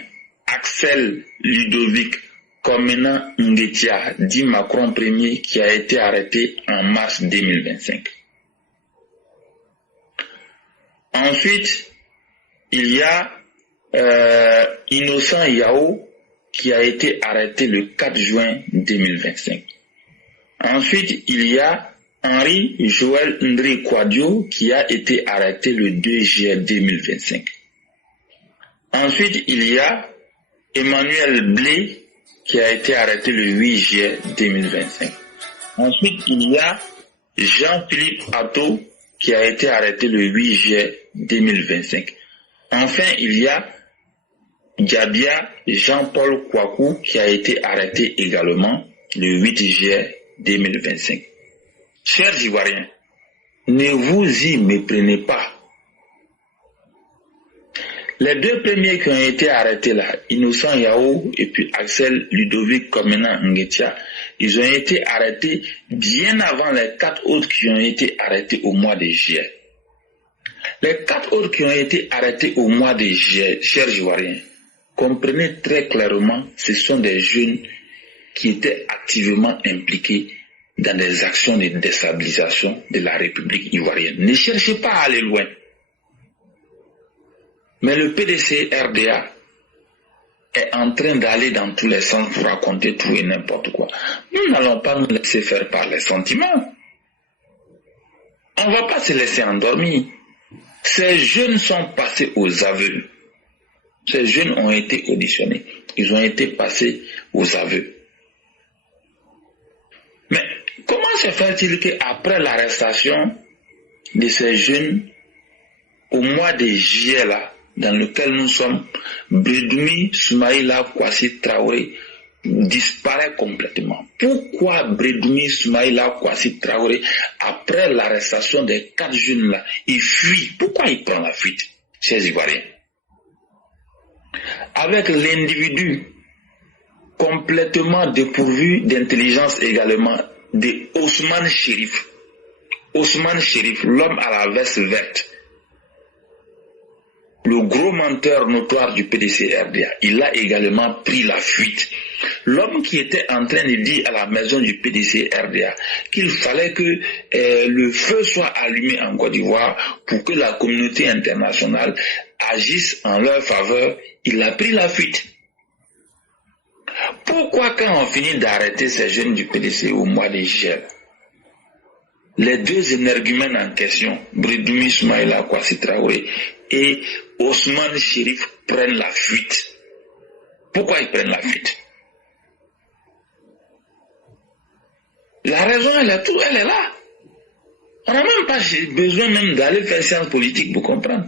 Axel Ludovic Komena Ngetia, dit Macron Premier, qui a été arrêté en mars 2025. Ensuite, il y a Innocent Yao, qui a été arrêté le 4 juin 2025. Ensuite, il y a Henri Joël Ndri Kwadio qui a été arrêté le 2 juillet 2025. Ensuite, il y a Emmanuel Blé qui a été arrêté le 8 juillet 2025. Ensuite, il y a Jean-Philippe Atto qui a été arrêté le 8 juillet 2025. Enfin, il y a Gabia Jean-Paul Kouakou qui a été arrêté également le 8 juillet 2025. Chers Ivoiriens, ne vous y méprenez pas. Les deux premiers qui ont été arrêtés là, Innocent Yao et puis Axel Ludovic Komena Ngetia, ils ont été arrêtés bien avant les 4 autres qui ont été arrêtés au mois de juillet. Les 4 autres qui ont été arrêtés au mois de juillet, chers Ivoiriens, comprenez très clairement, ce sont des jeunes qui étaient activement impliqués dans des actions de déstabilisation de la République ivoirienne. Ne cherchez pas à aller loin. Mais le PDC RDA est en train d'aller dans tous les sens pour raconter tout et n'importe quoi. Nous n'allons pas nous laisser faire par les sentiments. On ne va pas se laisser endormir. Ces jeunes sont passés aux aveux. Ces jeunes ont été auditionnés. Ils ont été passés aux aveux. Mais comment se fait-il qu'après l'arrestation de ces jeunes, au mois de juillet là, dans lequel nous sommes, Bredoumi Soumaïla Kwasi Traoré disparaît complètement. Pourquoi Bredoumi Soumaïla Kwasi Traoré, après l'arrestation des 4 jeunes là, il fuit? Pourquoi il prend la fuite, chers Ivoiriens? Avec l'individu complètement dépourvu d'intelligence également de Ousmane Chérif. Ousmane Chérif, l'homme à la veste verte, le gros menteur notoire du PDC-RDA, il a également pris la fuite. L'homme qui était en train de dire à la maison du PDC-RDA qu'il fallait que le feu soit allumé en Côte d'Ivoire pour que la communauté internationale agisse en leur faveur, il a pris la fuite. Pourquoi quand on finit d'arrêter ces jeunes du PDC au mois de juillet, les deux énergumènes en question, Bredoumi Soumaïla Kwasi Traoré et Ousmane Chérif, prennent la fuite? Pourquoi ils prennent la fuite? La raison, elle est là. On n'a même pas besoin même d'aller faire science politique pour comprendre.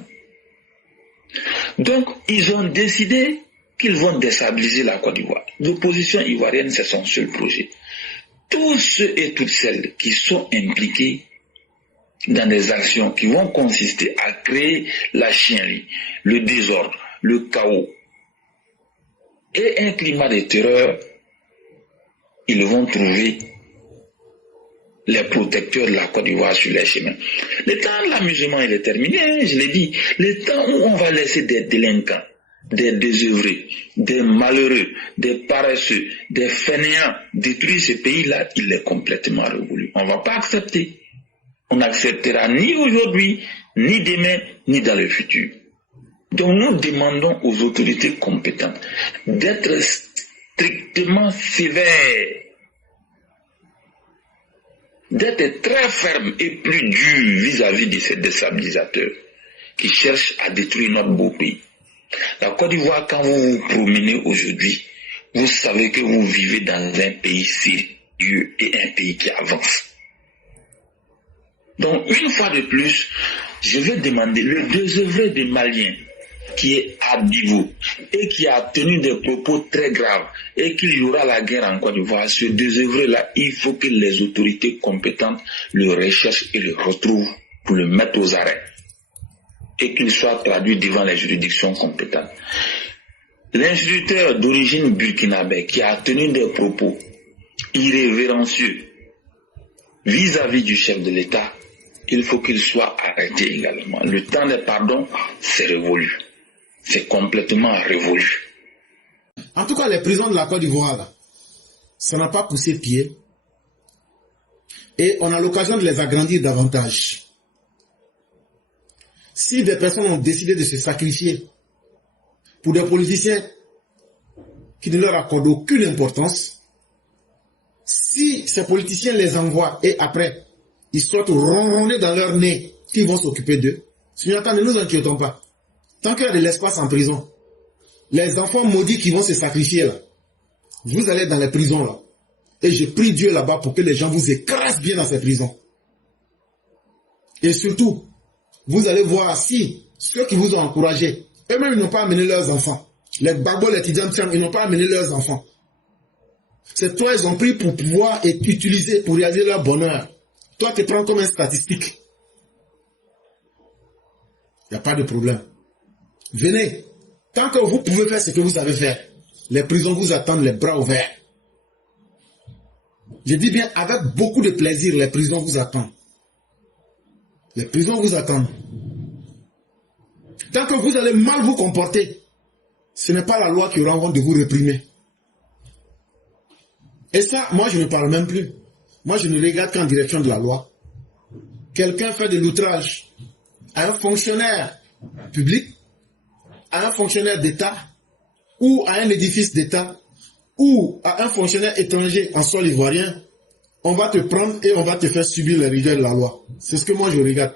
Donc, ils ont décidé qu'ils vont déstabiliser la Côte d'Ivoire. L'opposition ivoirienne, c'est son seul projet. Tous ceux et toutes celles qui sont impliqués dans des actions qui vont consister à créer la chienlit, le désordre, le chaos et un climat de terreur, ils vont trouver les protecteurs de la Côte d'Ivoire sur les chemins. Le temps de l'amusement, il est terminé, je l'ai dit. Le temps où on va laisser des délinquants, des désœuvrés, des malheureux, des paresseux, des fainéants détruire ce pays-là, il est complètement révolu. On ne va pas accepter. On n'acceptera ni aujourd'hui, ni demain, ni dans le futur. Donc nous demandons aux autorités compétentes d'être strictement sévères, d'être très fermes et plus dures vis-à-vis de ces déstabilisateurs qui cherchent à détruire notre beau pays. La Côte d'Ivoire, quand vous vous promenez aujourd'hui, vous savez que vous vivez dans un pays sérieux et un pays qui avance. Donc, une fois de plus, je vais demander le désœuvré des Maliens qui est à Divo et qui a tenu des propos très graves et qu'il y aura la guerre en Côte d'Ivoire, ce désœuvré-là, il faut que les autorités compétentes le recherchent et le retrouvent pour le mettre aux arrêts et qu'il soit traduit devant les juridictions compétentes. L'instituteur d'origine burkinabé qui a tenu des propos irrévérencieux vis-à-vis du chef de l'État, il faut qu'il soit arrêté également. Le temps des pardons, c'est révolu. C'est complètement révolu. En tout cas, les prisons de la Côte d'Ivoire, là, ça n'a pas poussé pied. Et on a l'occasion de les agrandir davantage. Si des personnes ont décidé de se sacrifier pour des politiciens qui ne leur accordent aucune importance. Si ces politiciens les envoient et après, ils sortent ronronner dans leur nez qu'ils vont s'occuper d'eux, Seigneur, ne nous inquiétons pas. Tant qu'il y a de l'espace en prison, les enfants maudits qui vont se sacrifier là, vous allez dans les prisons là. Et je prie Dieu là-bas pour que les gens vous écrasent bien dans ces prisons. Et surtout, vous allez voir si ceux qui vous ont encouragé, eux-mêmes ils n'ont pas amené leurs enfants. Les babos, les tidjans, ils n'ont pas amené leurs enfants. C'est toi, ils ont pris pour pouvoir et utiliser pour réaliser leur bonheur. Toi, tu te prends comme une statistique. Il n'y a pas de problème. Venez. Tant que vous pouvez faire ce que vous savez faire, les prisons vous attendent les bras ouverts. Je dis bien, avec beaucoup de plaisir, les prisons vous attendent. Les prisons vous attendent. Tant que vous allez mal vous comporter, ce n'est pas la loi qui aura honte de vous réprimer. Et ça, moi, je ne parle même plus. Moi, je ne regarde qu'en direction de la loi. Quelqu'un fait de l'outrage à un fonctionnaire public, à un fonctionnaire d'État, ou à un édifice d'État, ou à un fonctionnaire étranger en sol ivoirien, on va te prendre et on va te faire subir les rigueurs de la loi. C'est ce que moi je regarde.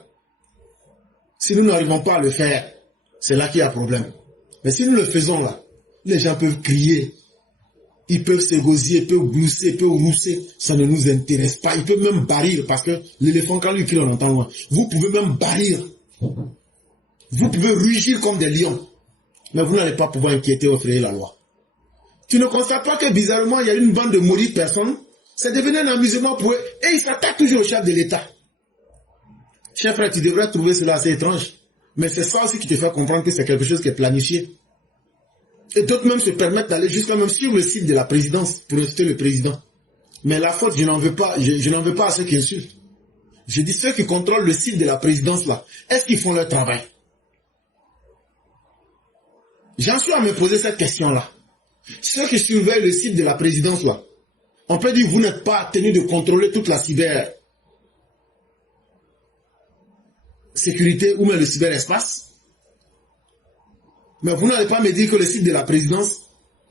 Si nous n'arrivons pas à le faire, c'est là qu'il y a problème. Mais si nous le faisons là, les gens peuvent crier, ils peuvent s'égosier, ils peuvent glousser, ils peuvent rousser, ça ne nous intéresse pas. Ils peuvent même barrir, parce que l'éléphant quand lui crie on entend loin. Vous pouvez même barrir. Vous pouvez rugir comme des lions. Mais vous n'allez pas pouvoir inquiéter ou effrayer la loi. Tu ne constates pas que bizarrement, il y a une bande de maudits personnes. C'est devenu un amusement pour eux. Et ils s'attaquent toujours au chef de l'État. Cher frère, tu devrais trouver cela assez étrange. Mais c'est ça aussi qui te fait comprendre que c'est quelque chose qui est planifié. Et d'autres même se permettent d'aller jusqu'à même sur le site de la présidence pour insulter le président. Mais la faute, je n'en veux pas. Je n'en veux pas à ceux qui insultent. Je dis ceux qui contrôlent le site de la présidence là. Est-ce qu'ils font leur travail? J'en suis à me poser cette question-là. Ceux qui surveillent le site de la présidence, là, on peut dire que vous n'êtes pas tenu de contrôler toute la cybersécurité ou même le cyberespace. Mais vous n'allez pas me dire que le site de la présidence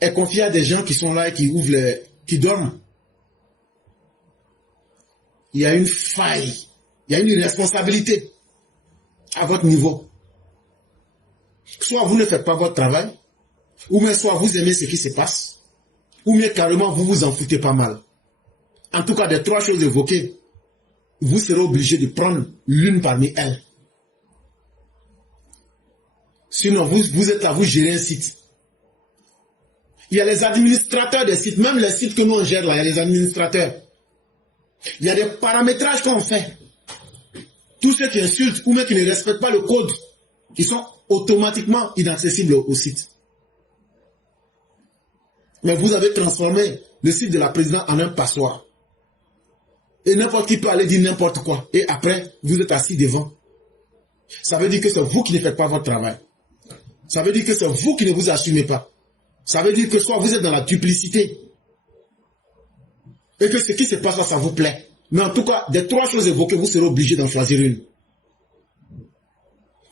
est confié à des gens qui sont là et qui ouvrent qui dorment. Il y a une faille, il y a une irresponsabilité à votre niveau. Soit vous ne faites pas votre travail, ou bien soit vous aimez ce qui se passe, ou bien carrément vous vous en foutez pas mal. En tout cas, des trois choses évoquées, vous serez obligé de prendre l'une parmi elles. Sinon, vous êtes là, vous gérez un site. Il y a les administrateurs des sites, même les sites que nous on gère là, il y a les administrateurs. Il y a des paramétrages qu'on fait. Tous ceux qui insultent ou même qui ne respectent pas le code, qui sont automatiquement inaccessibles au site. Mais vous avez transformé le site de la présidence en un passoire. Et n'importe qui peut aller dire n'importe quoi. Et après, vous êtes assis devant. Ça veut dire que c'est vous qui ne faites pas votre travail. Ça veut dire que c'est vous qui ne vous assumez pas. Ça veut dire que soit vous êtes dans la duplicité. Et que ce qui se passe là, ça vous plaît. Mais en tout cas, des trois choses évoquées, vous serez obligé d'en choisir une.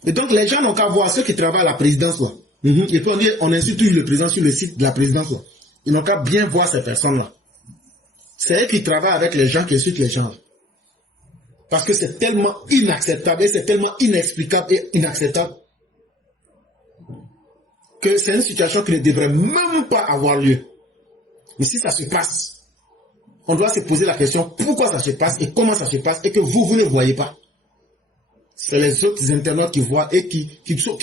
Et donc, les gens n'ont qu'à voir ceux qui travaillent à la présidence là. Et puis on dit, on insulte le président sur le site de la présidence là. Ils n'ont qu'à bien voir ces personnes-là. C'est eux qui travaillent avec les gens qui insultent les gens. Parce que c'est tellement inacceptable et c'est tellement inexplicable et inacceptable que c'est une situation qui ne devrait même pas avoir lieu. Mais si ça se passe, on doit se poser la question pourquoi ça se passe et comment ça se passe et que vous ne voyez pas. C'est les autres internautes qui voient et qui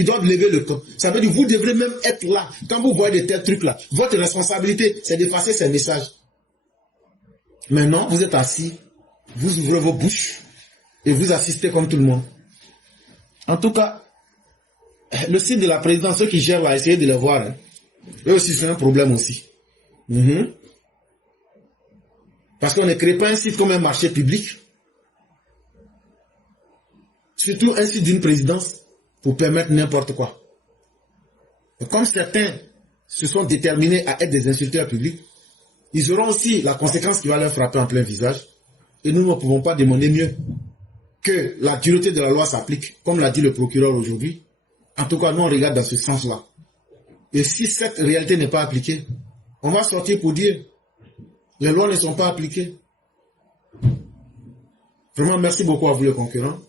doivent lever le camp. Ça veut dire que vous devrez même être là. Quand vous voyez de tels trucs-là, votre responsabilité, c'est d'effacer ces messages. Mais non, vous êtes assis, vous ouvrez vos bouches et vous assistez comme tout le monde. En tout cas, le site de la présidence, ceux qui gèrent là, essayez de les voir. Hein. Eux aussi, c'est un problème aussi. Parce qu'on ne crée pas un site comme un marché public. Surtout un site d'une présidence pour permettre n'importe quoi. Et comme certains se sont déterminés à être des insulteurs publics, ils auront aussi la conséquence qui va leur frapper en plein visage. Et nous ne pouvons pas demander mieux que la dureté de la loi s'applique, comme l'a dit le procureur aujourd'hui. En tout cas, nous on regarde dans ce sens-là. Et si cette réalité n'est pas appliquée, On va sortir pour dire, les lois ne sont pas appliquées. Vraiment, merci beaucoup à vous les concurrents.